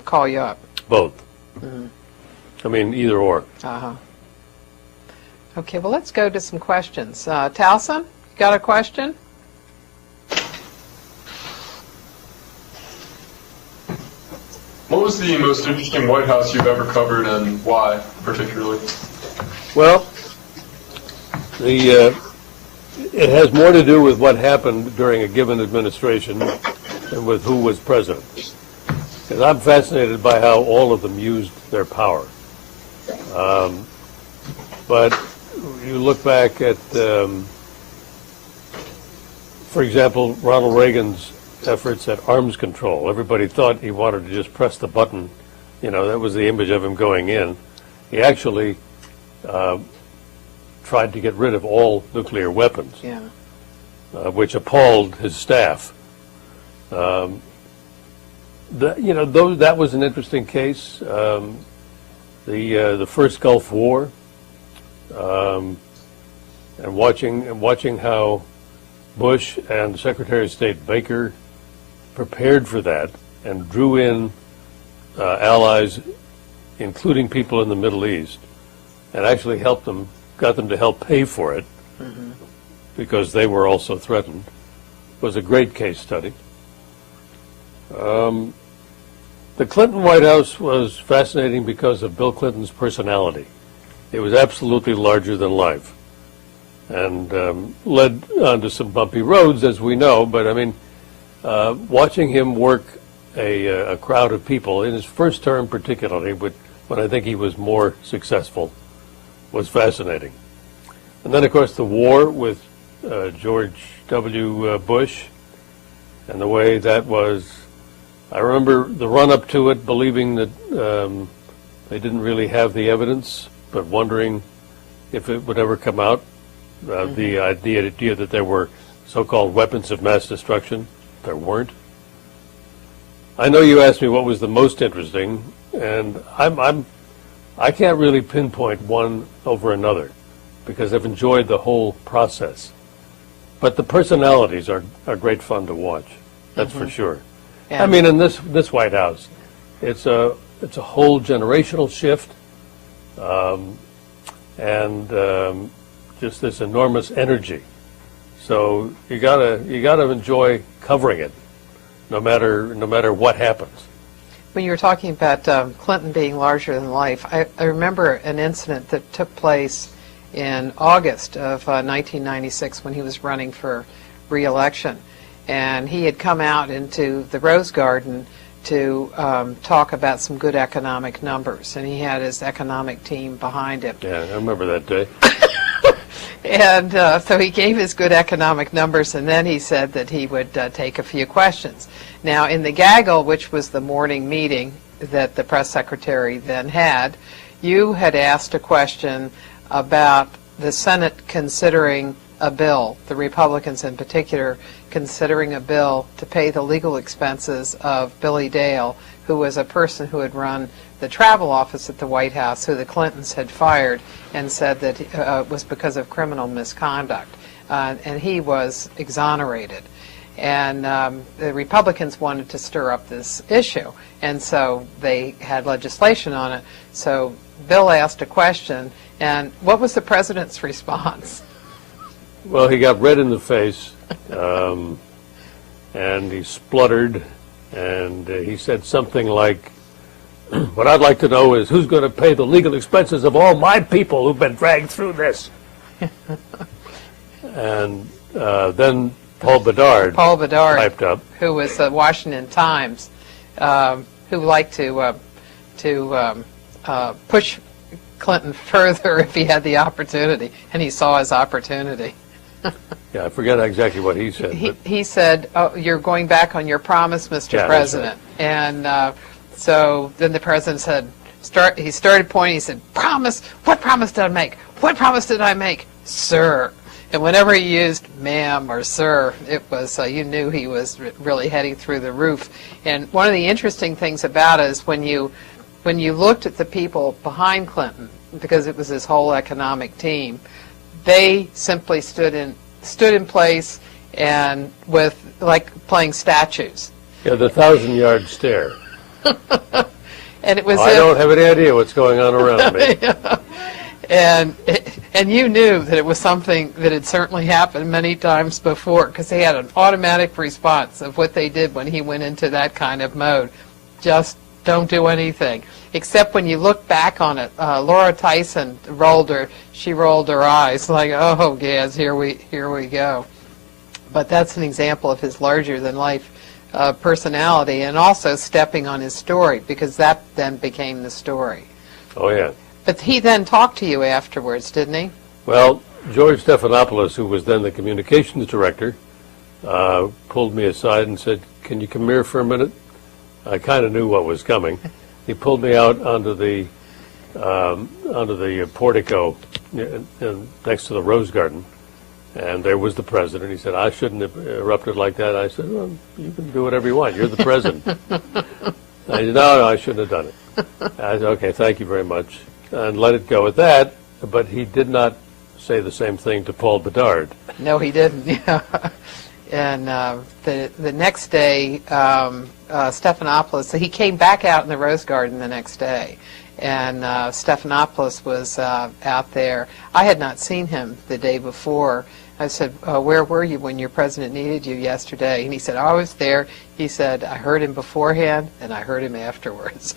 call you up? Both. I mean, either or. Okay, well, let's go to some questions. Towson, you got a question? What was the most interesting White House you've ever covered, and why, particularly? Well, it has more to do with what happened during a given administration than with who was president. Because I'm fascinated by how all of them used their power. But you look back at, for example, Ronald Reagan's efforts at arms control. Everybody thought he wanted to just press the button. You know, that was the image of him going in. He actually tried to get rid of all nuclear weapons, which appalled his staff. That was an interesting case. The first Gulf War, and watching how Bush and Secretary of State Baker prepared for that and drew in allies, including people in the Middle East, and actually got them to help pay for it because they were also threatened, was a great case study. The Clinton White House was fascinating because of Bill Clinton's personality. It was absolutely larger than life, and led onto some bumpy roads, as we know. But I mean, watching him work a crowd of people in his first term, particularly, when I think he was more successful, was fascinating. And then, of course, the war with George W. Bush, and the way that was. I remember the run-up to it, believing that they didn't really have the evidence, but wondering if it would ever come out. The idea that there were so-called weapons of mass destruction. There weren't. I know you asked me what was the most interesting, and I can't really pinpoint one over another because I've enjoyed the whole process. But the personalities are great fun to watch. That's for sure. Yeah. I mean, in this White House, it's a whole generational shift, and just this enormous energy. So you gotta enjoy covering it, no matter what happens. When you were talking about Clinton being larger than life, I remember an incident that took place in August of 1996 when he was running for re-election. And he had come out into the Rose Garden to talk about some good economic numbers, and he had his economic team behind him. Yeah, I remember that day. And so he gave his good economic numbers, and then he said that he would take a few questions. Now, in the gaggle, which was the morning meeting that the press secretary then had, you had asked a question about the Senate considering a bill, the Republicans in particular, considering a bill to pay the legal expenses of Billy Dale, who was a person who had run the travel office at the White House, who the Clintons had fired and said that it was because of criminal misconduct. And he was exonerated. And the Republicans wanted to stir up this issue, and so they had legislation on it. So Bill asked a question, and what was the president's response? Well, he got red in the face, and he spluttered, and he said something like, what I'd like to know is who's going to pay the legal expenses of all my people who've been dragged through this? And then Paul Bedard piped up, who was the Washington Times, who liked to push Clinton further if he had the opportunity, and he saw his opportunity. Yeah, I forget exactly what he said. He said, "Oh, you're going back on your promise, Mr. Yeah, President." right. And so then the president said, he started pointing. He said, "Promise? What promise did I make? What promise did I make, sir?" And whenever he used ma'am or sir, it was, you knew he was really heading through the roof. And one of the interesting things about it is when you looked at the people behind Clinton, because it was his whole economic team, they simply stood in place and with, like playing statues. Yeah, the 1,000-yard stare. And it was I don't have any idea what's going on around me. Yeah. And you knew that it was something that had certainly happened many times before, because they had an automatic response of what they did when he went into that kind of mode. Just don't do anything. Except when you look back on it, Laura Tyson rolled her eyes like, oh, Gaz, here we go. But that's an example of his larger-than-life personality, and also stepping on his story, because that then became the story. Oh, yeah. But he then talked to you afterwards, didn't he? Well, George Stephanopoulos, who was then the communications director, pulled me aside and said, "Can you come here for a minute?" I kind of knew what was coming. He pulled me out onto the portico next to the Rose Garden, and there was the president. He said, "I shouldn't have erupted like that." I said, "Well, you can do whatever you want. You're the president." I said, "No, I shouldn't have done it." I said, "Okay, thank you very much," and let it go at that. But he did not say the same thing to Paul Bedard. No, he didn't. Yeah. And the next day, Stephanopoulos, so he came back out in the Rose Garden the next day, and Stephanopoulos was out there. I had not seen him the day before. I said, "Where were you when your president needed you yesterday?" And he said, "I was there." He said, "I heard him beforehand, and I heard him afterwards."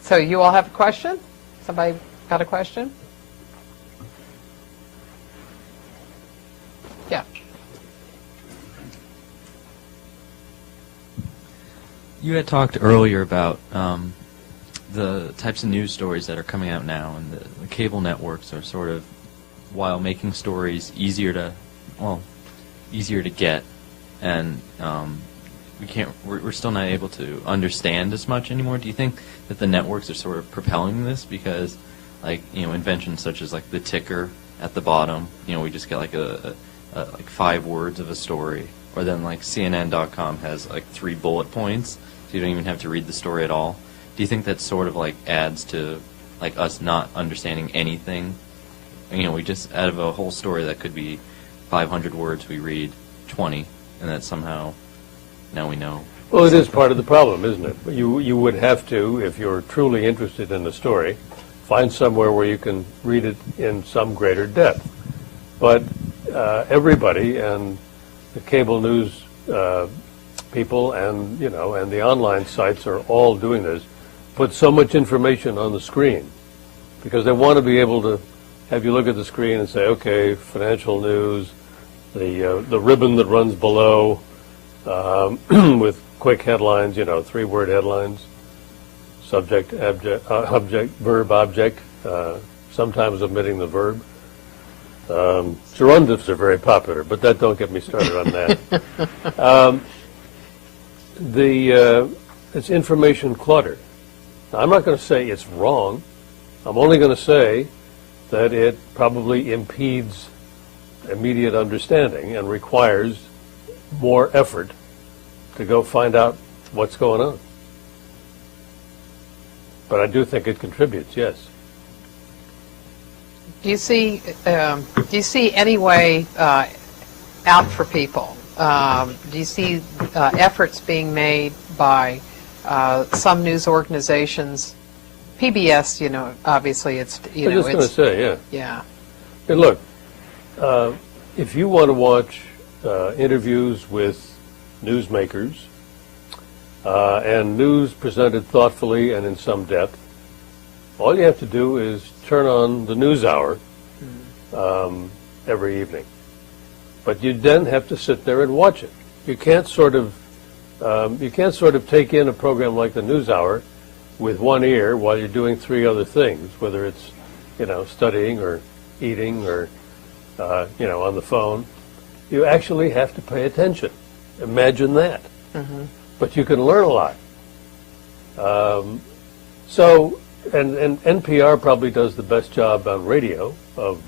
So you all have a question? Somebody got a question? Yeah. You had talked earlier about the types of news stories that are coming out now, and the cable networks are sort of, while making stories easier to get, and we're still not able to understand as much anymore. Do you think that the networks are sort of propelling this because, like, inventions such as like the ticker at the bottom, we just get like like 5 words of a story, or then like CNN.com has like 3 bullet points, so you don't even have to read the story at all. Do you think that sort of like adds to like us not understanding anything? We just, out of a whole story that could be 500 words, we read 20, and that somehow now we know. Well, it is part of the problem, isn't it? You would have to, if you're truly interested in the story, find somewhere where you can read it in some greater depth. But everybody, and the cable news people, and and the online sites are all doing this, put so much information on the screen because they want to be able to have you look at the screen and say, okay, financial news, the ribbon that runs below with quick headlines, 3-word headlines, subject, object, verb, object, sometimes omitting the verb. Gerundives are very popular, but don't get me started on that. It's information clutter. Now, I'm not going to say it's wrong. I'm only going to say that it probably impedes immediate understanding and requires more effort to go find out what's going on. But I do think it contributes, yes. Do you see any way out for people? Do you see efforts being made by some news organizations? PBS, obviously it's, I was just going to say, yeah. Yeah. Hey, look, if you want to watch interviews with newsmakers and news presented thoughtfully and in some depth, all you have to do is turn on the NewsHour every evening. But you then have to sit there and watch it. You can't sort of take in a program like the NewsHour with one ear while you're doing 3 other things, whether it's studying or eating or on the phone. You actually have to pay attention. Imagine that. Mm-hmm. But you can learn a lot. And NPR probably does the best job on radio of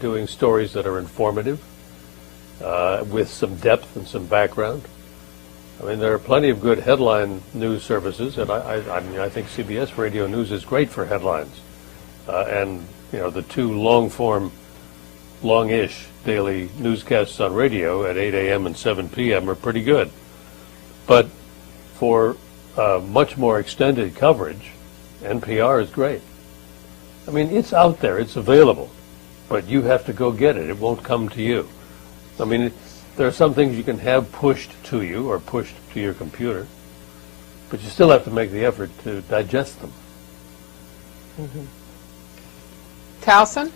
doing stories that are informative with some depth and some background. I mean, there are plenty of good headline news services, and I think CBS Radio News is great for headlines. And the 2 longish daily newscasts on radio at 8 a.m. and 7 p.m. are pretty good. But for much more extended coverage, NPR is great. I mean, it's out there, it's available, but you have to go get it. It won't come to you. I mean, there are some things you can have pushed to you or pushed to your computer, but you still have to make the effort to digest them. Mm-hmm. Towson?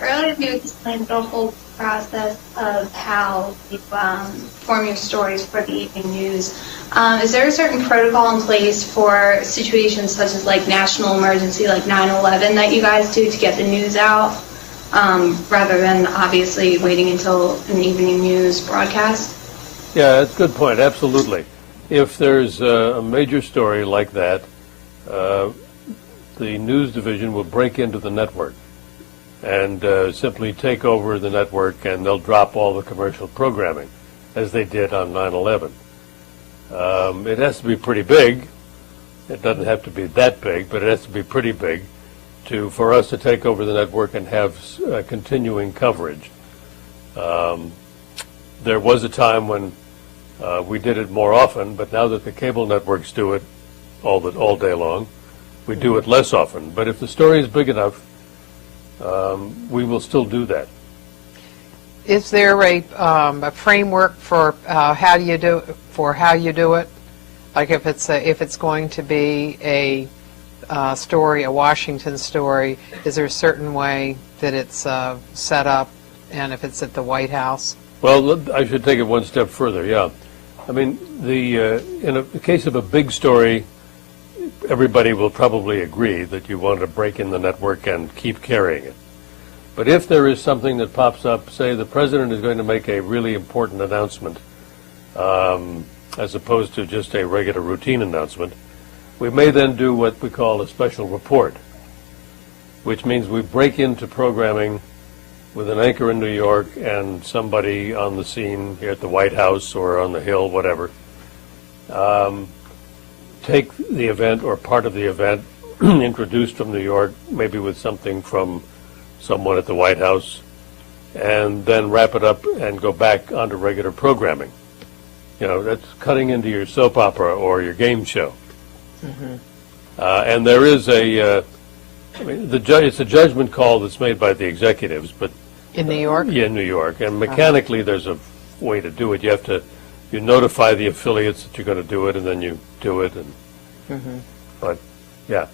Earlier you explained the whole process of how you form your stories for the evening news. Is there a certain protocol in place for situations such as like national emergency, like 9/11, that you guys do to get the news out, rather than obviously waiting until an evening news broadcast? Yeah, that's a good point. Absolutely. If there's a major story like that, the news division will break into the network and simply take over the network, and they'll drop all the commercial programming, as they did on 9/11. It has to be pretty big. It doesn't have to be that big, but it has to be pretty big for us to take over the network and have continuing coverage. There was a time when we did it more often, but now that the cable networks do it all day long, we do it less often. But if the story is big enough, we will still do that. Is there a framework for how you do it? Like if it's going to be a story, a Washington story, is there a certain way that it's set up, and if it's at the White House? Well, I should take it one step further. Yeah, I mean in the case of a big story, everybody will probably agree that you want to break in the network and keep carrying it. But if there is something that pops up, say the president is going to make a really important announcement, as opposed to just a regular routine announcement, we may then do what we call a special report, which means we break into programming with an anchor in New York and somebody on the scene here at the White House or on the Hill, whatever. Take the event or part of the event introduced from New York, maybe with something from someone at the White House, and then wrap it up and go back onto regular programming. That's cutting into your soap opera or your game show. Mm-hmm. And there is it's a judgment call that's made by the executives, but in New York? Yeah, in New York. And mechanically there's a way to do it. You have to you notify the affiliates that you're going to do it, and then you do it. And but yeah.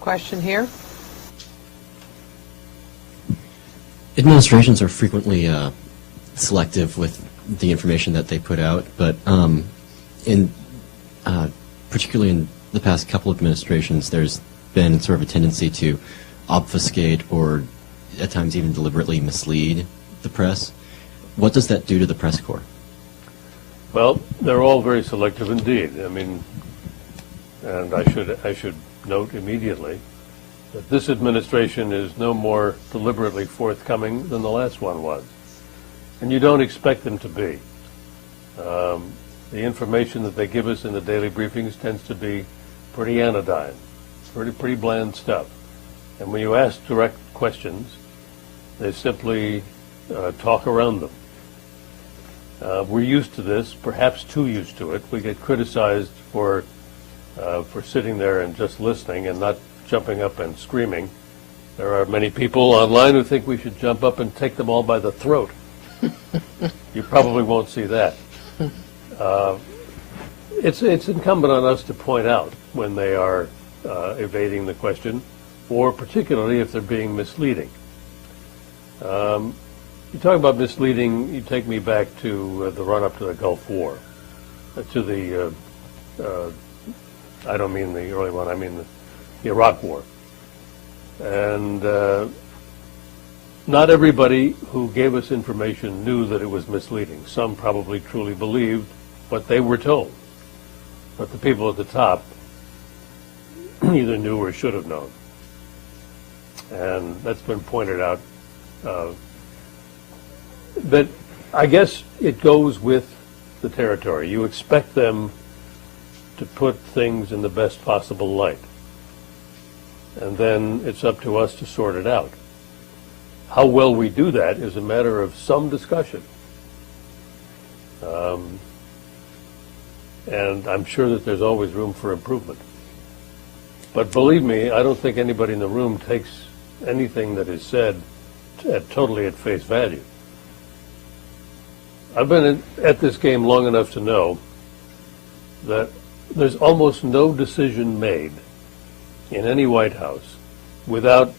Question here? Administrations are frequently selective with the information that they put out, but particularly in the past couple of administrations, there's been sort of a tendency to obfuscate or at times even deliberately mislead the press. What does that do to the press corps? Well, they're all very selective indeed. I mean, and I should note immediately that this administration is no more deliberately forthcoming than the last one was. And you don't expect them to be. The information that they give us in the daily briefings tends to be pretty anodyne, pretty bland stuff. And when you ask direct questions, they simply talk around them. We're used to this, perhaps too used to it. We get criticized for sitting there and just listening and not jumping up and screaming. There are many people online who think we should jump up and take them all by the throat. You probably won't see that. It's incumbent on us to point out when they are evading the question, or particularly if they're being misleading. You talk about misleading, you take me back to the run-up to the Gulf War, to the, I don't mean the early one, I mean the Iraq War. And not everybody who gave us information knew that it was misleading. Some probably truly believed what they were told. But the people at the top either knew or should have known. And that's been pointed out. But I guess it goes with the territory. You expect them to put things in the best possible light. And then it's up to us to sort it out. How well we do that is a matter of some discussion. And I'm sure that there's always room for improvement. But believe me, I don't think anybody in the room takes anything that is said totally at face value. I've been at this game long enough to know that there's almost no decision made in any White House without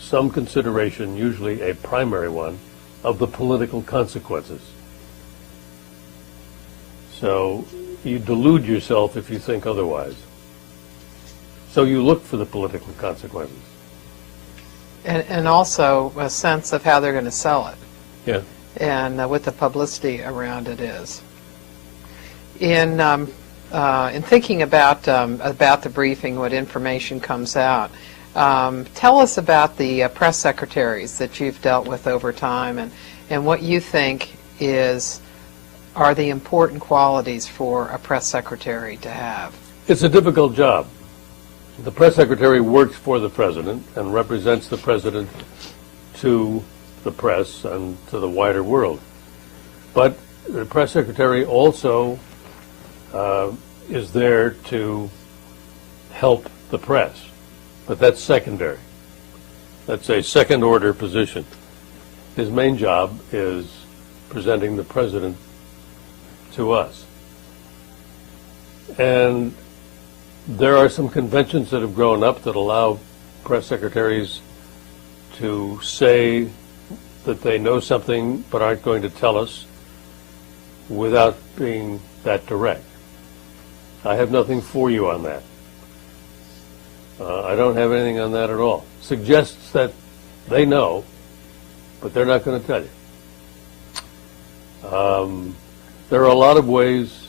some consideration, usually a primary one, of the political consequences. So you delude yourself if you think otherwise. So you look for the political consequences. And also a sense of how they're going to sell it. Yeah. And what the publicity around it is. In thinking about the briefing, what information comes out, tell us about the press secretaries that you've dealt with over time, and what you think are the important qualities for a press secretary to have. It's a difficult job. The press secretary works for the president and represents the president to the press and to the wider world. But the press secretary also is there to help the press. But that's secondary. That's a second-order position. His main job is presenting the president to us. And there are some conventions that have grown up that allow press secretaries to say that they know something but aren't going to tell us without being that direct. I have nothing for you on that. I don't have anything on that at all. Suggests that they know, but they're not going to tell you. There are a lot of ways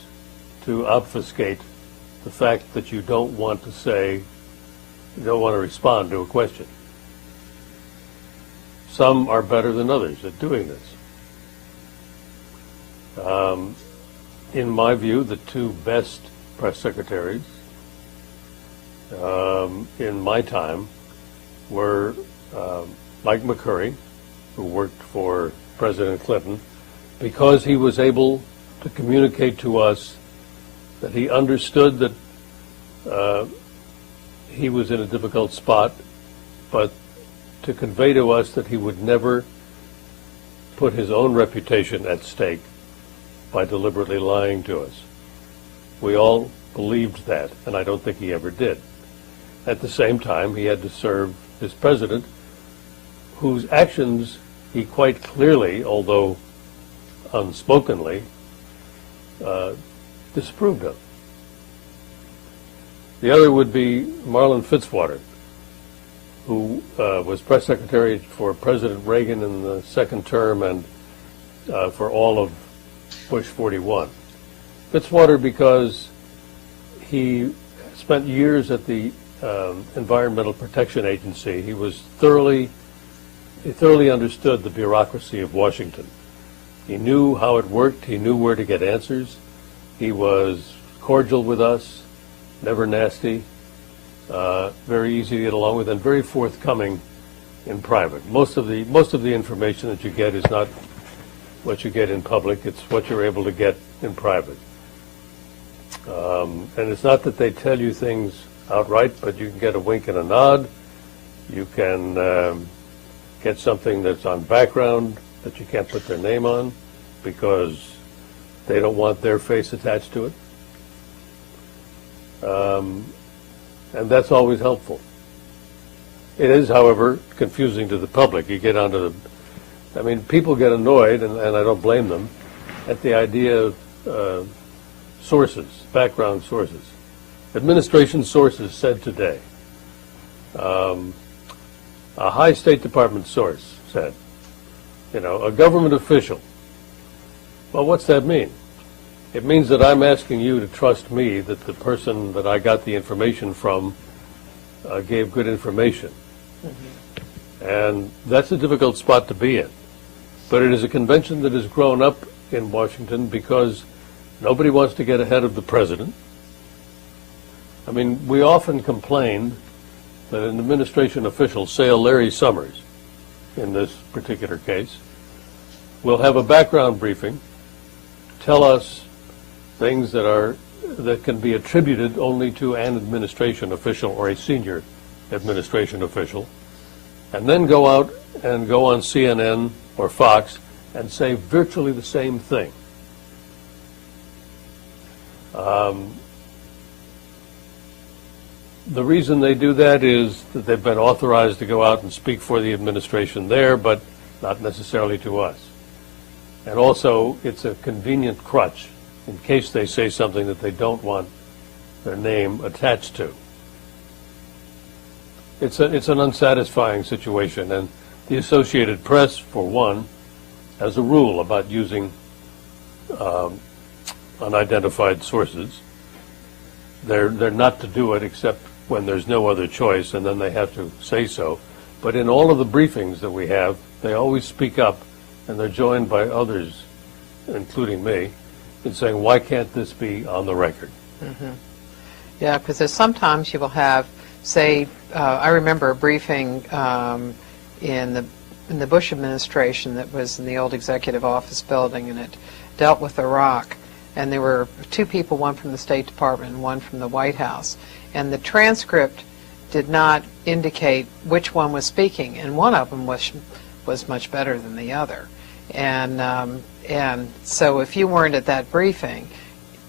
to obfuscate the fact that you don't want to say, you don't want to respond to a question. Some are better than others at doing this. In my view, the two best press secretaries in my time were Mike McCurry, who worked for President Clinton, because he was able to communicate to us that he understood that he was in a difficult spot, but to convey to us that he would never put his own reputation at stake by deliberately lying to us. We all believed that, and I don't think he ever did. At the same time, he had to serve his president, whose actions he quite clearly, although unspokenly, disapproved of. The other would be Marlin Fitzwater, who was press secretary for President Reagan in the second term and for all of Bush 41. Fitzwater, because he spent years at the Environmental Protection Agency, he thoroughly understood the bureaucracy of Washington. He knew how it worked. He knew where to get answers. He was cordial with us, never nasty, very easy to get along with, and very forthcoming in private. Most of the information that you get is not what you get in public. It's what you're able to get in private. And it's not that they tell you things outright, but you can get a wink and a nod. You can get something that's on background that you can't put their name on because they don't want their face attached to it. And that's always helpful. It is, however, confusing to the public. You get onto people get annoyed, and I don't blame them, at the idea of sources, background sources. Administration sources said today, a high State Department source said, a government official. Well, what's that mean? It means that I'm asking you to trust me that the person that I got the information from gave good information. Mm-hmm. And that's a difficult spot to be in. But it is a convention that has grown up in Washington because nobody wants to get ahead of the president. I mean, we often complain that an administration official, say a Larry Summers, in this particular case, will have a background briefing, tell us things that can be attributed only to an administration official or a senior administration official, and then go out and go on CNN or Fox and say virtually the same thing. The reason they do that is that they've been authorized to go out and speak for the administration there, but not necessarily to us. And also, it's a convenient crutch in case they say something that they don't want their name attached to. It's an unsatisfying situation, and the Associated Press, for one, has a rule about using unidentified sources. They're not to do it except when there's no other choice, and then they have to say so. But in all of the briefings that we have, they always speak up, and they're joined by others, including me, in saying, why can't this be on the record? Mm-hmm. Yeah, because there's sometimes you will have, say, I remember a briefing in the Bush administration that was in the old executive office building, and it dealt with Iraq. And there were two people, one from the State Department and one from the White House. And the transcript did not indicate which one was speaking, and one of them was much better than the other. And so if you weren't at that briefing,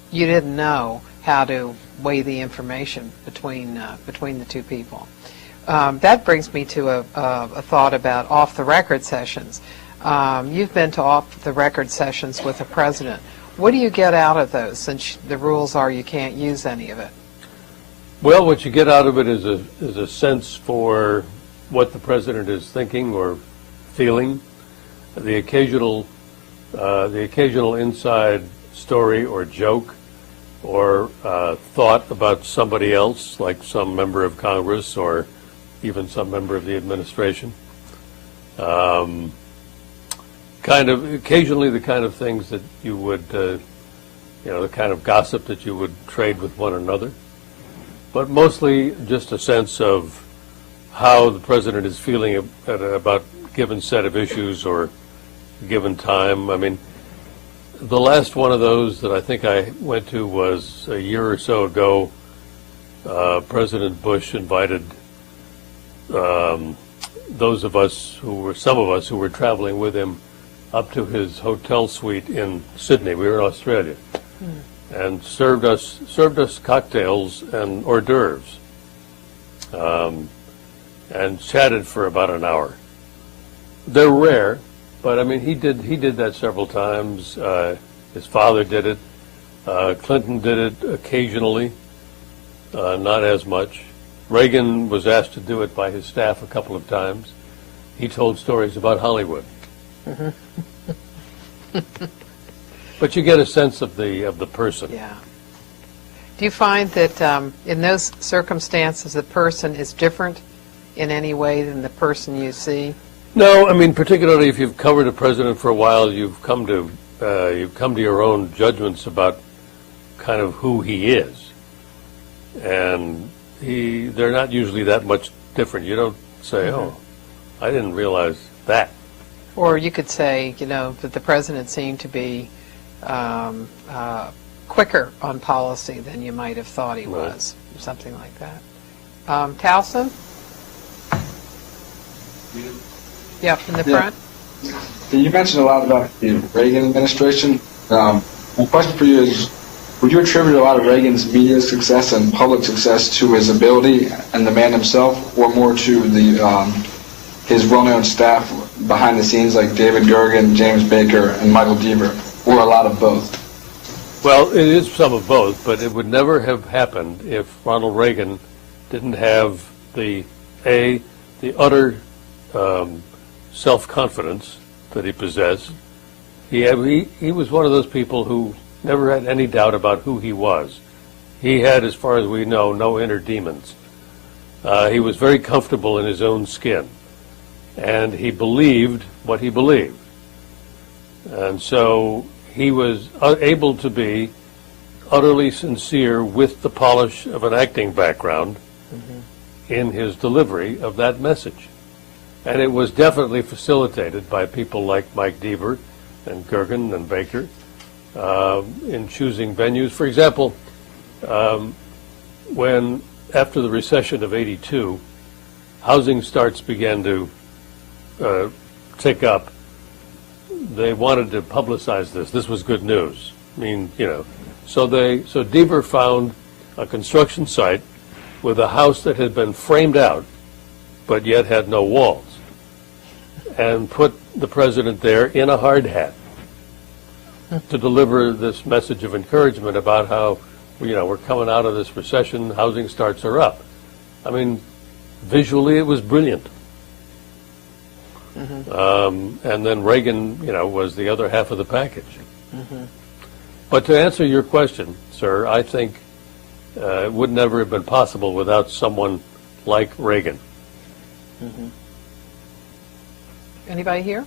you didn't know how to weigh the information between the two people. That brings me to a thought about off-the-record sessions. You've been to off-the-record sessions with the president. What do you get out of those, since the rules are you can't use any of it? Well, what you get out of it is a sense for what the president is thinking or feeling. The occasional inside story or joke or thought about somebody else, like some member of Congress or even some member of the administration. Occasionally the kind of things that you would, the kind of gossip that you would trade with one another. But mostly just a sense of how the president is feeling about a given set of issues or a given time. I mean, the last one of those that I think I went to was a year or so ago. President Bush invited some of us who were traveling with him up to his hotel suite in Sydney. We were in Australia, and served us cocktails and hors d'oeuvres, and chatted for about an hour. They're rare, but I mean he did that several times. His father did it. Clinton did it occasionally, not as much. Reagan was asked to do it by his staff a couple of times. He told stories about Hollywood. But you get a sense of the person. Yeah. Do you find that in those circumstances the person is different in any way than the person you see? No, I mean particularly if you've covered a president for a while, you've come to your own judgments about kind of who he is, and they're not usually that much different. You don't say, "Oh, I didn't realize that." Or you could say, that the president seemed to be quicker on policy than you might have thought he was, or something like that. Towson? Yeah, in the front. You mentioned a lot about the Reagan administration. My question for you is, would you attribute a lot of Reagan's media success and public success to his ability and the man himself, or more to his well-known staff behind the scenes like David Gergen, James Baker, and Michael Deaver, or a lot of both? Well, it is some of both, but it would never have happened if Ronald Reagan didn't have the utter self-confidence that he possessed. He was one of those people who never had any doubt about who he was. He had, as far as we know, no inner demons. He was very comfortable in his own skin, and he believed what he believed. And so he was able to be utterly sincere with the polish of an acting background in his delivery of that message. And it was definitely facilitated by people like Mike Deaver and Gergen and Baker in choosing venues. For example, when after the recession of '82, housing starts began to tick up, they wanted to publicize this. This was good news. I mean, so Deaver found a construction site with a house that had been framed out, but yet had no walls, and put the president there in a hard hat to deliver this message of encouragement about how, we're coming out of this recession, housing starts are up. I mean, visually it was brilliant. And then Reagan, was the other half of the package. But to answer your question, sir, I think it would never have been possible without someone like Reagan. Anybody here?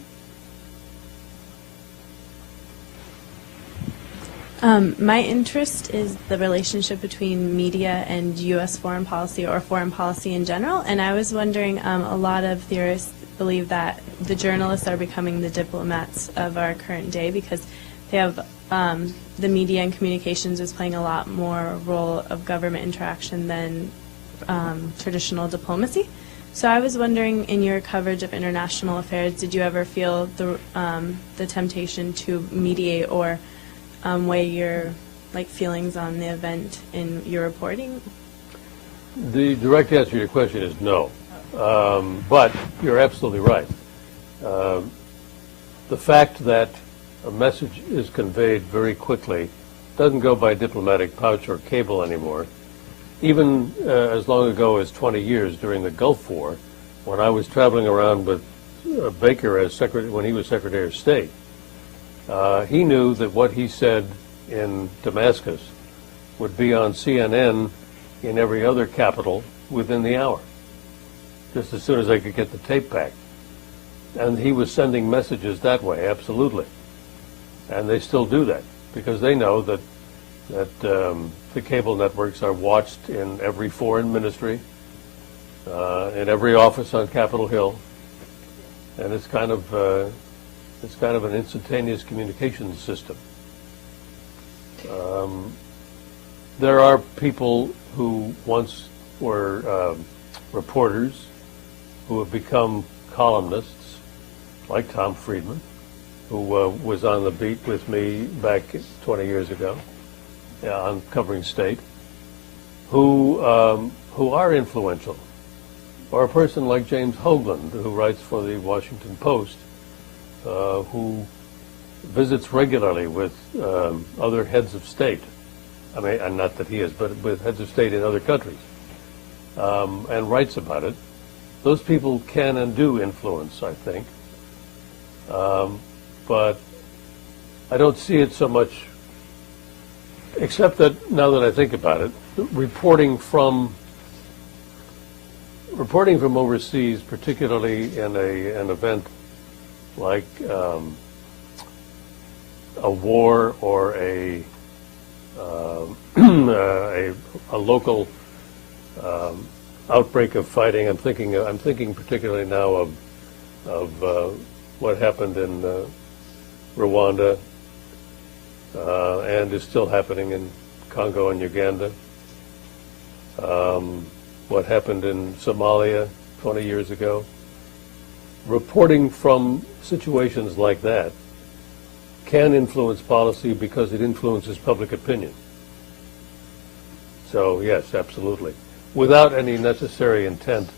My interest is the relationship between media and U.S. foreign policy or foreign policy in general, and I was wondering, a lot of theorists believe that the journalists are becoming the diplomats of our current day because they have the media and communications is playing a lot more role of government interaction than traditional diplomacy. So I was wondering, in your coverage of international affairs, did you ever feel the temptation to mediate or weigh your feelings on the event in your reporting? The direct answer to your question is no. But you're absolutely right. The fact that a message is conveyed very quickly doesn't go by diplomatic pouch or cable anymore. Even as long ago as 20 years during the Gulf War, when I was traveling around with Baker as when he was Secretary of State, he knew that what he said in Damascus would be on CNN in every other capital within the hour, just as soon as they could get the tape back. And he was sending messages that way, absolutely. And they still do that, because they know that the cable networks are watched in every foreign ministry, in every office on Capitol Hill, and it's kind of an instantaneous communications system. There are people who once were reporters who have become columnists, like Tom Friedman, who was on the beat with me back 20 years ago, on covering state, who are influential, or a person like James Hoagland, who writes for the Washington Post, who visits regularly with other heads of state. I mean, and not that he is, but with heads of state in other countries, and writes about it. Those people can and do influence, I think. But I don't see it so much, except that now that I think about it, reporting from overseas, particularly in an event like a war or a local outbreak of fighting. I'm thinking particularly now of what happened in Rwanda and is still happening in Congo and Uganda. What happened in Somalia 20 years ago. Reporting from situations like that can influence policy because it influences public opinion. So yes, absolutely, without any necessary intent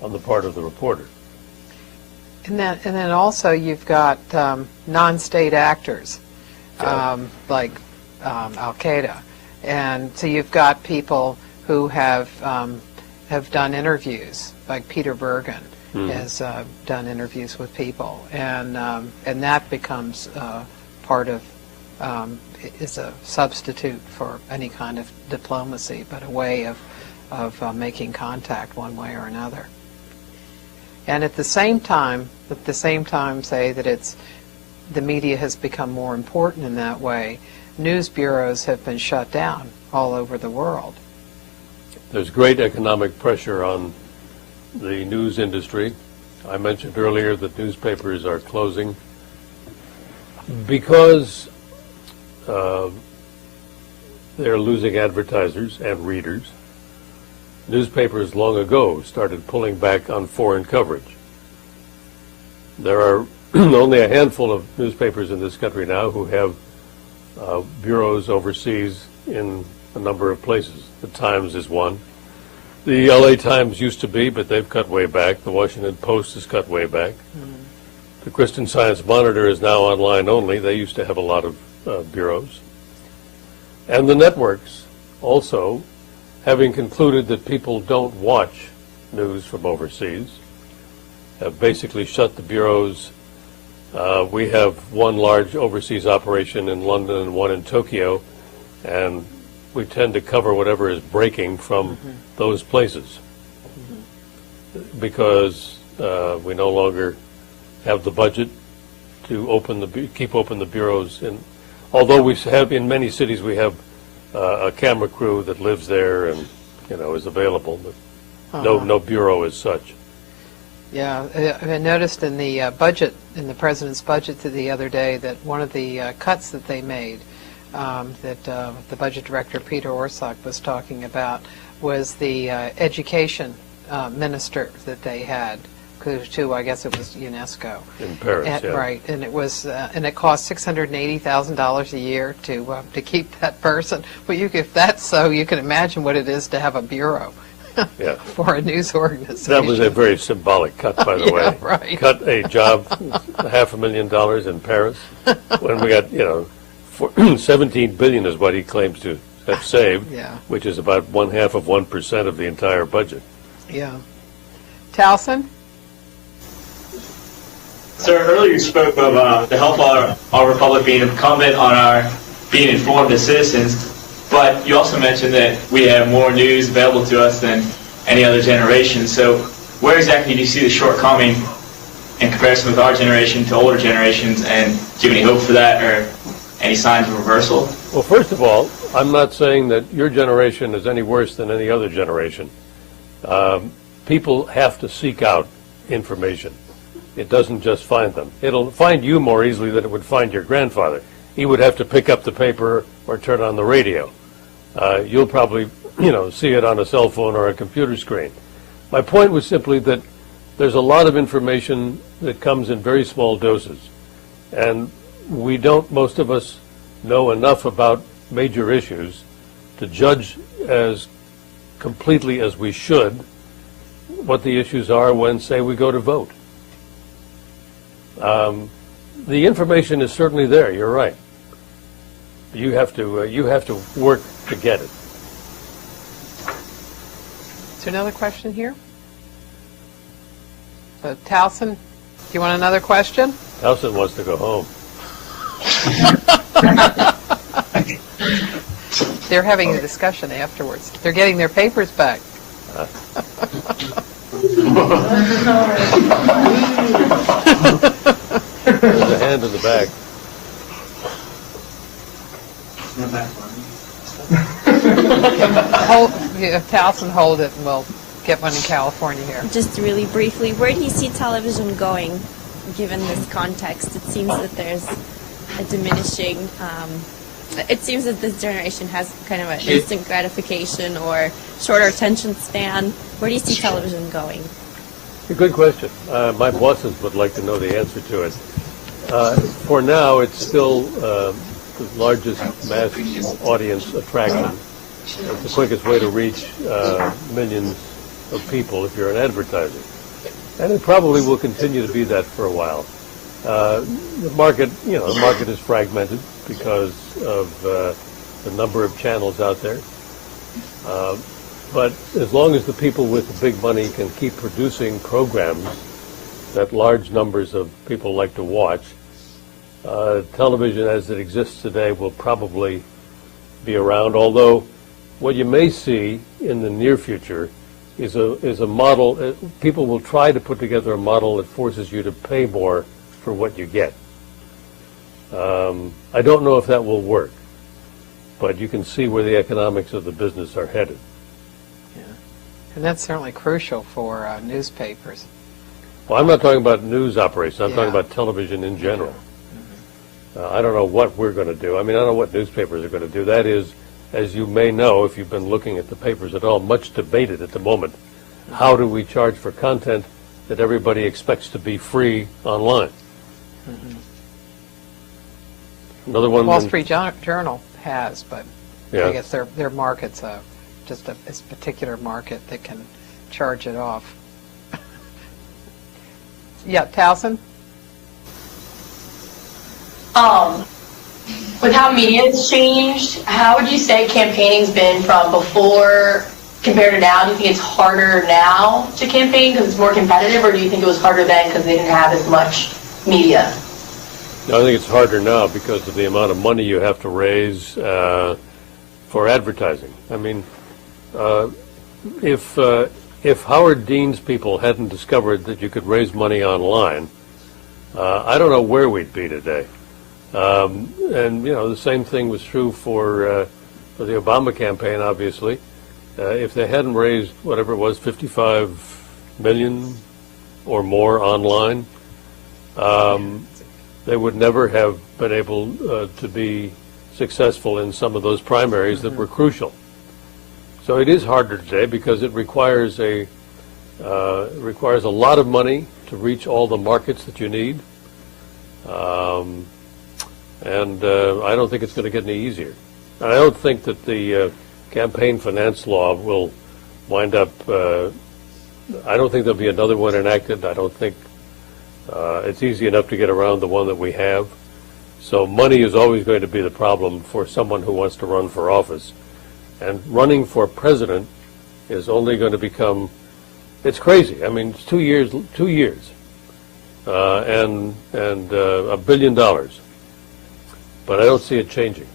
on the part of the reporter. And then also you've got non-state actors, like Al-Qaeda, and so you've got people who have done interviews, like Peter Bergen has done interviews with people, and that becomes part of is a substitute for any kind of diplomacy, but a way of making contact one way or another. And at the same time, say that the media has become more important in that way. News bureaus have been shut down all over the world. There's great economic pressure on the news industry. I mentioned earlier that newspapers are closing because they're losing advertisers and readers. Newspapers long ago started pulling back on foreign coverage. There are only a handful of newspapers in this country now who have bureaus overseas in a number of places. The Times is one. The LA Times used to be, but they've cut way back. The Washington Post has cut way back. The Christian Science Monitor is now online only. They used to have a lot of bureaus. And the networks also, having concluded that people don't watch news from overseas, have basically shut the bureaus. We have one large overseas operation in London and one in Tokyo, and we tend to cover whatever is breaking from those places because we no longer have the budget to keep open the bureaus. And although we have, in many cities, we have a camera crew that lives there and is available, but no bureau as such. Yeah, I noticed in the budget, in the president's budget the other day, that one of the cuts that they made, that the budget director Peter Orszag was talking about, was the education minister that they had, to I guess it was UNESCO in Paris, yeah. Right, and it was and it cost $680,000 a year to keep that person. Well, if that's so, you can imagine what it is to have a bureau. Yeah. For a news organization. That was a very symbolic cut, by the way. Right. Cut a job, $500,000 in Paris, when we got, $17 billion is what he claims to have saved, which is about 0.5% of the entire budget. Yeah. Towson? Sir, earlier you spoke of the help of our republic being incumbent on our being informed as citizens. But you also mentioned that we have more news available to us than any other generation. So where exactly do you see the shortcoming in comparison with our generation to older generations? And do you have any hope for that or any signs of reversal? Well, first of all, I'm not saying that your generation is any worse than any other generation. People have to seek out information. It doesn't just find them. It'll find you more easily than it would find your grandfather. He would have to pick up the paper or turn on the radio. You'll probably, see it on a cell phone or a computer screen. My point was simply that there's a lot of information that comes in very small doses, And we don't, most of us, know enough about major issues to judge as completely as we should what the issues are when, say, we go to vote. The information is certainly there. You're right. You have to work to get it. Is there another question here? Towson, do you want another question? Towson wants to go home. They're having a discussion afterwards. They're getting their papers back. There's a hand in the back. Towson, hold it, and we'll get one in California here. Just really briefly, where do you see television going, given this context? It seems that there's a diminishing. It seems that this generation has kind of an instant gratification or shorter attention span. Where do you see television going? A good question. My bosses would like to know the answer to it. For now, it's still the largest mass audience attraction. It's the quickest way to reach millions of people if you're an advertiser. And it probably will continue to be that for a while. The market is fragmented because of the number of channels out there. But as long as the people with the big money can keep producing programs that large numbers of people like to watch, television as it exists today will probably be around, although what you may see in the near future is a model. People will try to put together a model that forces you to pay more for what you get. I don't know if that will work, but you can see where the economics of the business are headed. Yeah. And that's certainly crucial for newspapers. Well, I'm not talking about news operations. I'm Yeah. talking about television in general. I don't know what we're going to do. I mean, I don't know what newspapers are going to do. That is, as you may know, if you've been looking at the papers at all, much debated at the moment. How do we charge for content that everybody expects to be free online? Another one. Wall Street Journal has, but Yeah. I guess their market's just a particular market that can charge it off. Yeah, Towson? With how media has changed, how would you say campaigning's been from before compared to now? Do you think it's harder now to campaign because it's more competitive, or do you think it was harder then because they didn't have as much media? No, I think it's harder now because of the amount of money you have to raise for advertising. I mean, if Howard Dean's people hadn't discovered that you could raise money online, I don't know where we'd be today. And the same thing was true for the Obama campaign. Obviously, if they hadn't raised whatever it was, 55 million or more online, they would never have been able to be successful in some of those primaries that were crucial. So it is harder today because it requires a lot of money to reach all the markets that you need. And I don't think it's going to get any easier. And I don't think that the campaign finance law will wind up, I don't think there'll be another one enacted. I don't think it's easy enough to get around the one that we have. So money is always going to be the problem for someone who wants to run for office. And running for president is only going to become, it's crazy. I mean, it's 2 years, and $1 billion. But I don't see it changing.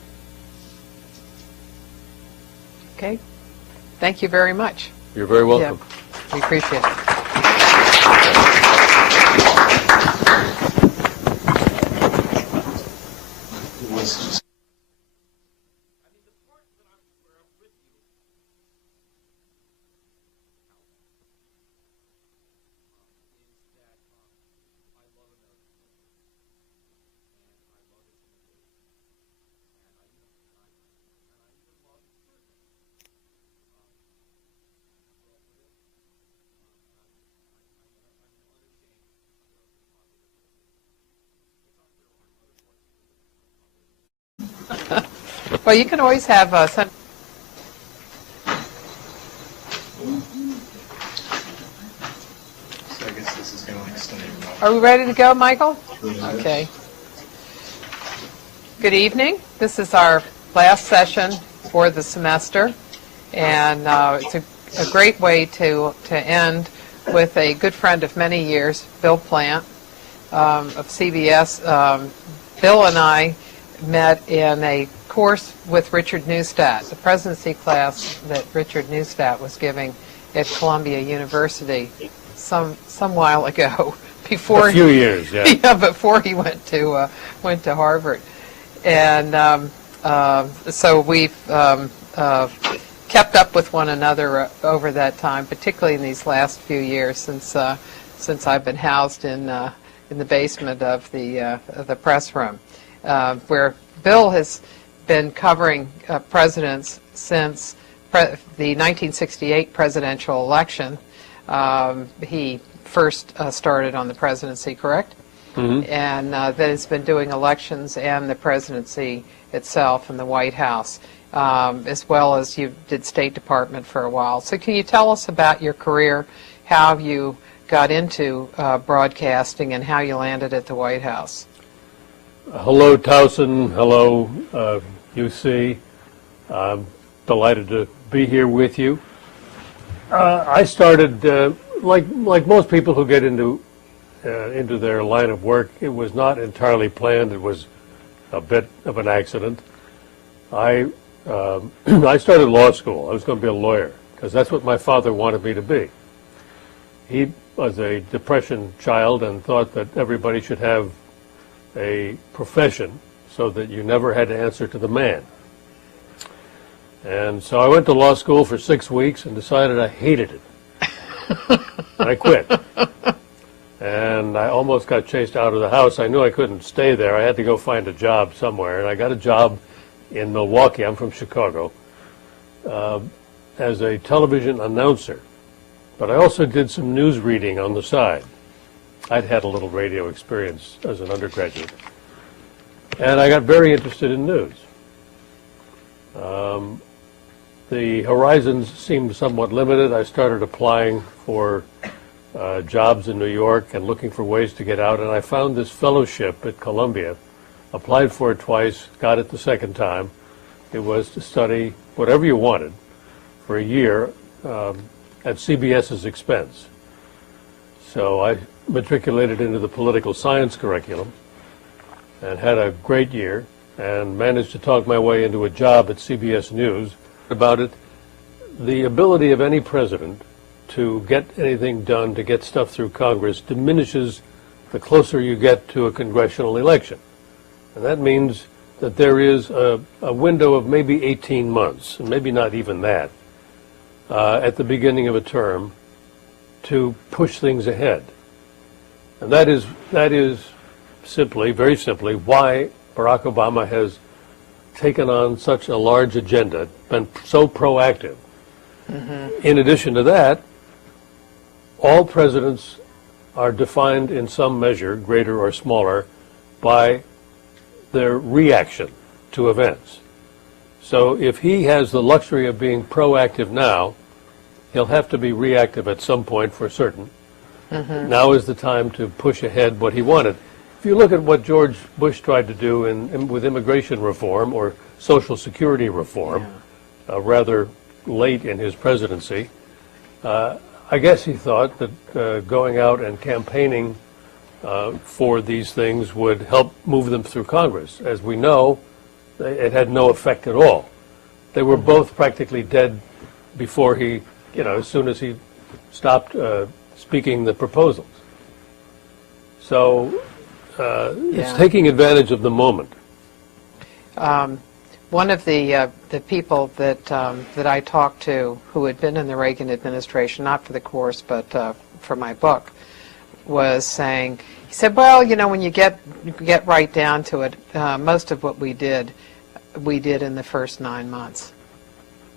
Okay. Thank you very much. You're very welcome. Yeah, we appreciate it. Well, you can always have some. So I guess this is going to extend. Are we ready to go, Michael? Okay. Good evening. This is our last session for the semester, and it's a great way to end with a good friend of many years, Bill Plante of CBS. Bill and I met in a course with Richard Neustadt, the presidency class that Richard Neustadt was giving at Columbia University some while ago. Before a few years, yeah. Yeah, before he went to Harvard, and so we've kept up with one another over that time, particularly in these last few years since I've been housed in the basement of the press room, where Bill has been covering presidents since the 1968 presidential election. He first started on the presidency, correct? Mm-hmm. And then has been doing elections and the presidency itself in the White House, as well as you did State Department for a while. So can you tell us about your career, how you got into broadcasting, and how you landed at the White House? Hello, Towson. Hello, UC. I'm delighted to be here with you. I started, like most people who get into their line of work, it was not entirely planned. It was a bit of an accident. I started law school. I was going to be a lawyer because that's what my father wanted me to be. He was a Depression child and thought that everybody should have a profession so that you never had to answer to the man. And so I went to law school for 6 weeks and decided I hated it. And I quit. And I almost got chased out of the house. I knew I couldn't stay there. I had to go find a job somewhere. And I got a job in Milwaukee. I'm from Chicago, as a television announcer. But I also did some news reading on the side. I'd had a little radio experience as an undergraduate. And I got very interested in news. The horizons seemed somewhat limited. I started applying for jobs in New York and looking for ways to get out, and I found this fellowship at Columbia, applied for it twice, got it the second time. It was to study whatever you wanted for a year at CBS's expense. So I matriculated into the political science curriculum and had a great year and managed to talk my way into a job at CBS News. About it, the ability of any president to get anything done, to get stuff through Congress, diminishes the closer you get to a congressional election. And that means that there is a window of maybe 18 months, and maybe not even that, at the beginning of a term to push things ahead. And that is simply, very simply, why Barack Obama has taken on such a large agenda, been so proactive. Mm-hmm. In addition to that, all presidents are defined in some measure, greater or smaller, by their reaction to events. So if he has the luxury of being proactive now, he'll have to be reactive at some point for certain. Mm-hmm. Now is the time to push ahead what he wanted. If you look at what George Bush tried to do with immigration reform or Social Security reform, rather late in his presidency, I guess he thought that going out and campaigning for these things would help move them through Congress. As we know, it had no effect at all. They were both practically dead before he, as soon as he stopped speaking the proposals. So it's taking advantage of the moment. One of the people that I talked to who had been in the Reagan administration, not for the course but for my book, was saying, he said, well, when you get right down to it, most of what we did in the first 9 months,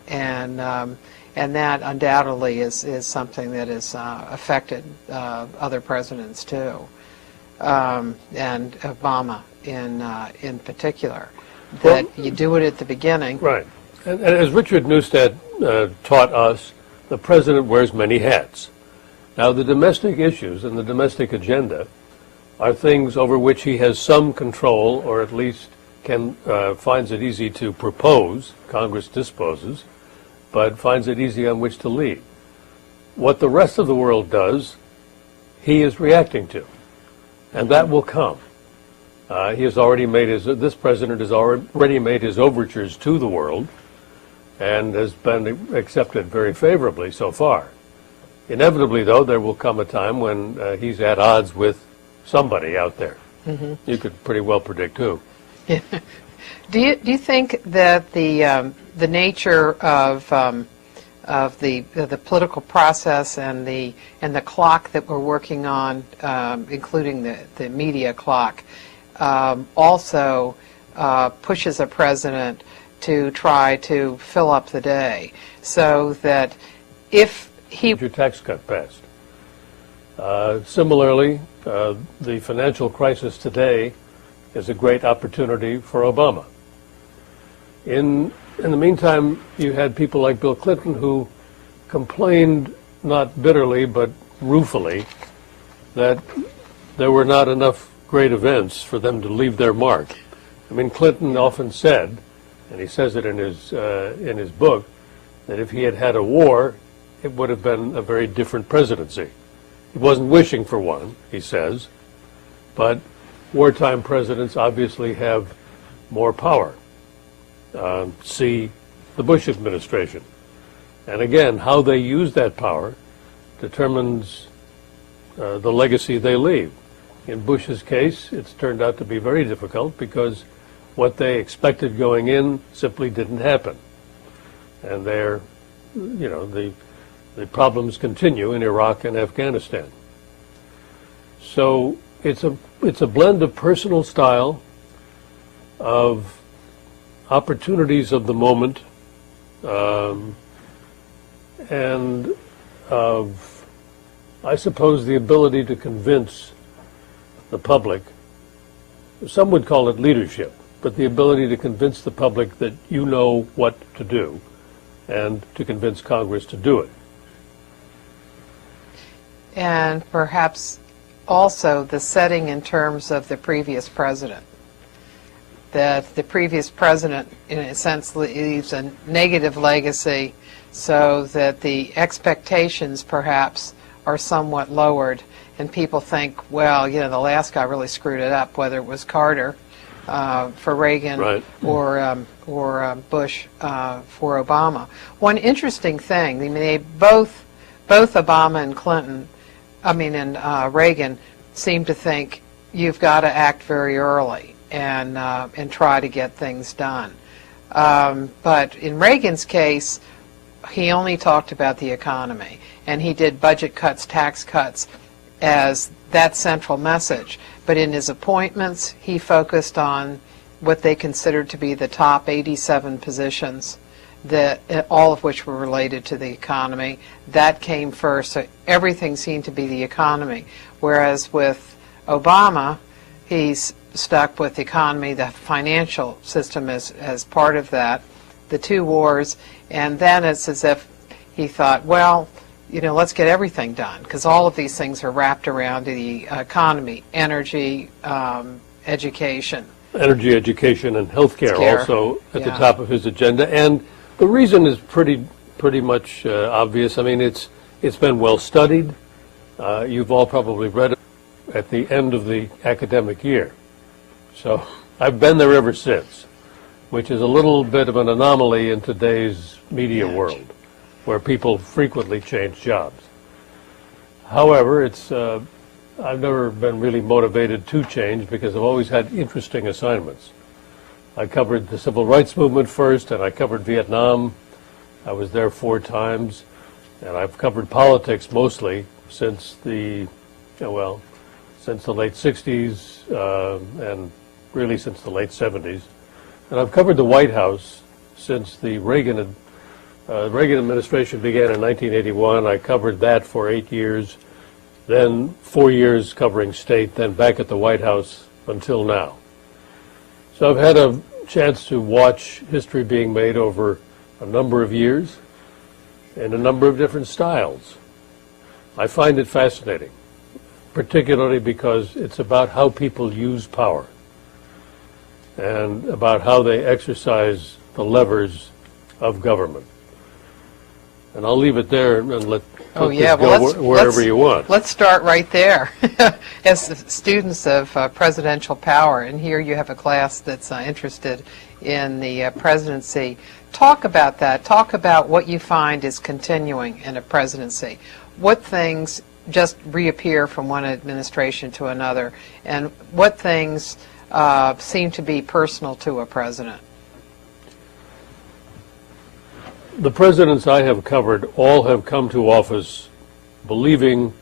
and that undoubtedly is something that has affected other presidents too, and Obama in particular. that you do it at the beginning. Right. And as Richard Neustadt taught us, the president wears many hats. Now, the domestic issues and the domestic agenda are things over which he has some control, or at least finds it easy to propose. Congress disposes, but finds it easy on which to lead. What the rest of the world does, he is reacting to, and that will come. This president has already made his overtures to the world and has been accepted very favorably so far. Inevitably, though, there will come a time when he's at odds with somebody out there. Mm-hmm. You could pretty well predict who. Yeah. Do you think that the nature of the political process and the clock that we're working on, including the media clock, also pushes a president to try to fill up the day, so that if your tax cut passed. Similarly, the financial crisis today is a great opportunity for Obama. In the meantime, you had people like Bill Clinton who complained, not bitterly but ruefully, that there were not enough great events for them to leave their mark. I mean, Clinton often said, and he says it in his book, that if he had had a war, it would have been a very different presidency. He wasn't wishing for one, he says, but wartime presidents obviously have more power. See the Bush administration. And again, how they use that power determines the legacy they leave. In Bush's case, it's turned out to be very difficult because what they expected going in simply didn't happen. And the problems continue in Iraq and Afghanistan. So it's a blend of personal style, of opportunities of the moment, and of, I suppose, the ability to convince the public. Some would call it leadership, but the ability to convince the public that you know what to do, and to convince Congress to do it. And perhaps also the setting in terms of the previous president. That the previous president, in a sense, leaves a negative legacy, so that the expectations perhaps are somewhat lowered, and people think, well, the last guy really screwed it up, whether it was Carter for Reagan, right, or Bush for Obama. One interesting thing, both Obama and Clinton, and Reagan, seem to think you've got to act very early and try to get things done. But in Reagan's case, he only talked about the economy, and he did budget cuts, tax cuts as that central message. But in his appointments, he focused on what they considered to be the top 87 positions, all of which were related to the economy. That came first, so everything seemed to be the economy. Whereas with Obama, he's stuck with the economy, the financial system as part of that, the two wars, and then it's as if he thought, well, let's get everything done, because all of these things are wrapped around the economy, energy, education. Energy, education, and healthcare also at the top of his agenda. And the reason is pretty much obvious. It's been well studied. You've all probably read it at the end of the academic year. So I've been there ever since, which is a little bit of an anomaly in today's media world, where people frequently change jobs. However, I've never been really motivated to change because I've always had interesting assignments. I covered the civil rights movement first, and I covered Vietnam. I was there 4 times, and I've covered politics mostly since the late 60s, and really since the late 70s. And I've covered the White House since the Reagan administration began in 1981. I covered that for 8 years, then 4 years covering state, then back at the White House until now. So I've had a chance to watch history being made over a number of years in a number of different styles. I find it fascinating, particularly because it's about how people use power and about how they exercise the levers of government. And I'll leave it there and let Oh, this yeah. go Well, wherever you want. Let's start right there. As students of presidential power, and here you have a class that's interested in the presidency. Talk about that. Talk about what you find is continuing in a presidency. What things just reappear from one administration to another, and what things seem to be personal to a president? The presidents I have covered all have come to office believing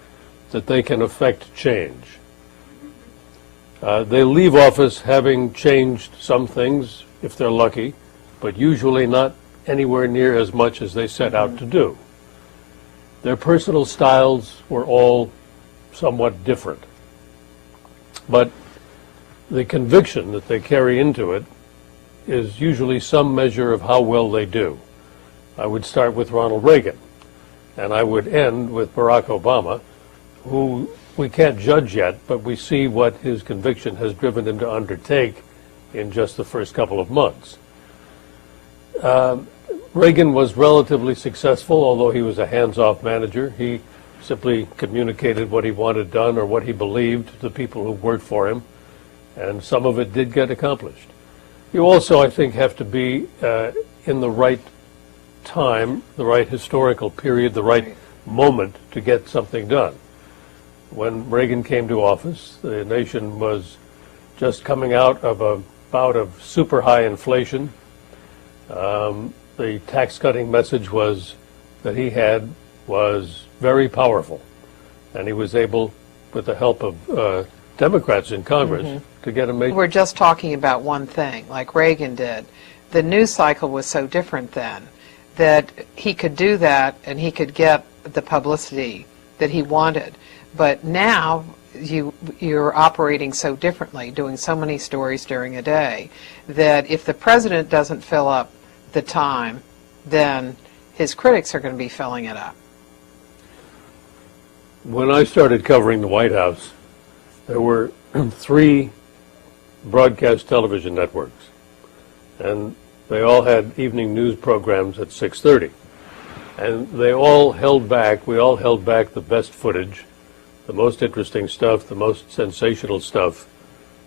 that they can affect change. They leave office having changed some things, if they're lucky, but usually not anywhere near as much as they set out to do. Their personal styles were all somewhat different. But the conviction that they carry into it is usually some measure of how well they do. I would start with Ronald Reagan, and I would end with Barack Obama, who we can't judge yet, but we see what his conviction has driven him to undertake in just the first couple of months. Reagan was relatively successful, although he was a hands-off manager. He simply communicated what he wanted done or what he believed to the people who worked for him, and some of it did get accomplished. You also, I think, have to be in the right time, the right historical period, the right moment to get something done. When Reagan came to office, the nation was just coming out of a bout of super high inflation. The tax-cutting message that he had was very powerful, and he was able, with the help of Democrats in Congress, to get a major... We're just talking about one thing, like Reagan did. The news cycle was so different then that he could do that and he could get the publicity that he wanted. But now you're operating so differently, doing so many stories during a day, that if the president doesn't fill up the time, then his critics are going to be filling it up. When I started covering the White House, there were 3 broadcast television networks, and they all had evening news programs at 6:30, and they all held back, we all held back the best footage, the most interesting stuff, the most sensational stuff,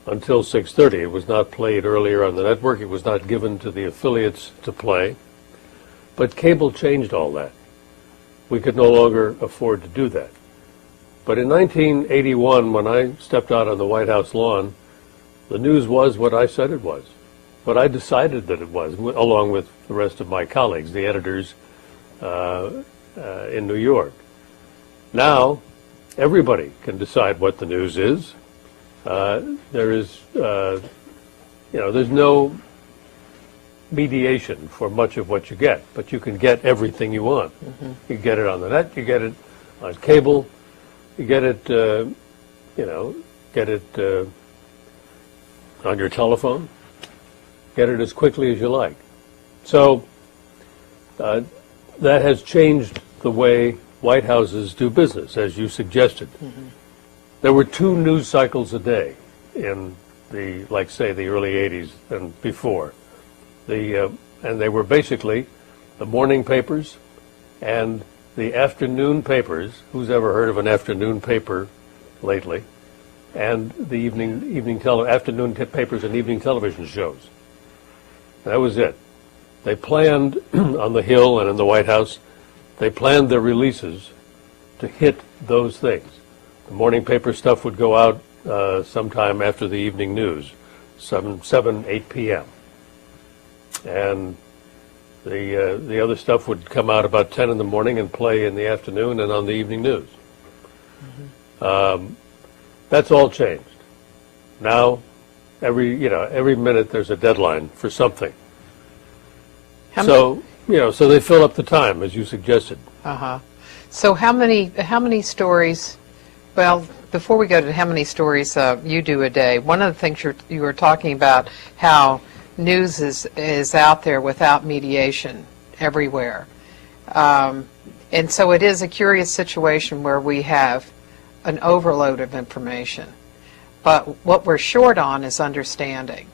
until 6:30. It was not played earlier on the network. It was not given to the affiliates to play. But cable changed all that. We could no longer afford to do that. But in 1981, when I stepped out on the White House lawn, the news was what I said it was, what I decided that it was, along with the rest of my colleagues, the editors in New York. Now, everybody can decide what the news is. There is, there's no mediation for much of what you get, but you can get everything you want. You get it on the net, you get it on cable, you get it, on your telephone, get it as quickly as you like. So that has changed the way White Houses do business, as you suggested. There were 2 news cycles a day in the, like, say, the early 80s and before. And they were basically the morning papers and the afternoon papers. Who's ever heard of an afternoon paper lately? And the afternoon papers and evening television shows. That was it. They planned on the Hill and in the White House, they planned their releases to hit those things. The morning paper stuff would go out sometime after the evening news, 8 p.m. And the other stuff would come out about 10 in the morning and play in the afternoon and on the evening news. That's all changed. Now, every minute there's a deadline for something. So they fill up the time, as you suggested. So how many stories? Well, before we go to how many stories you do a day, one of the things you were talking about, how news is out there without mediation everywhere. And so it is a curious situation where we have an overload of information. But what we're short on is understanding.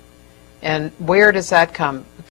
And where does that come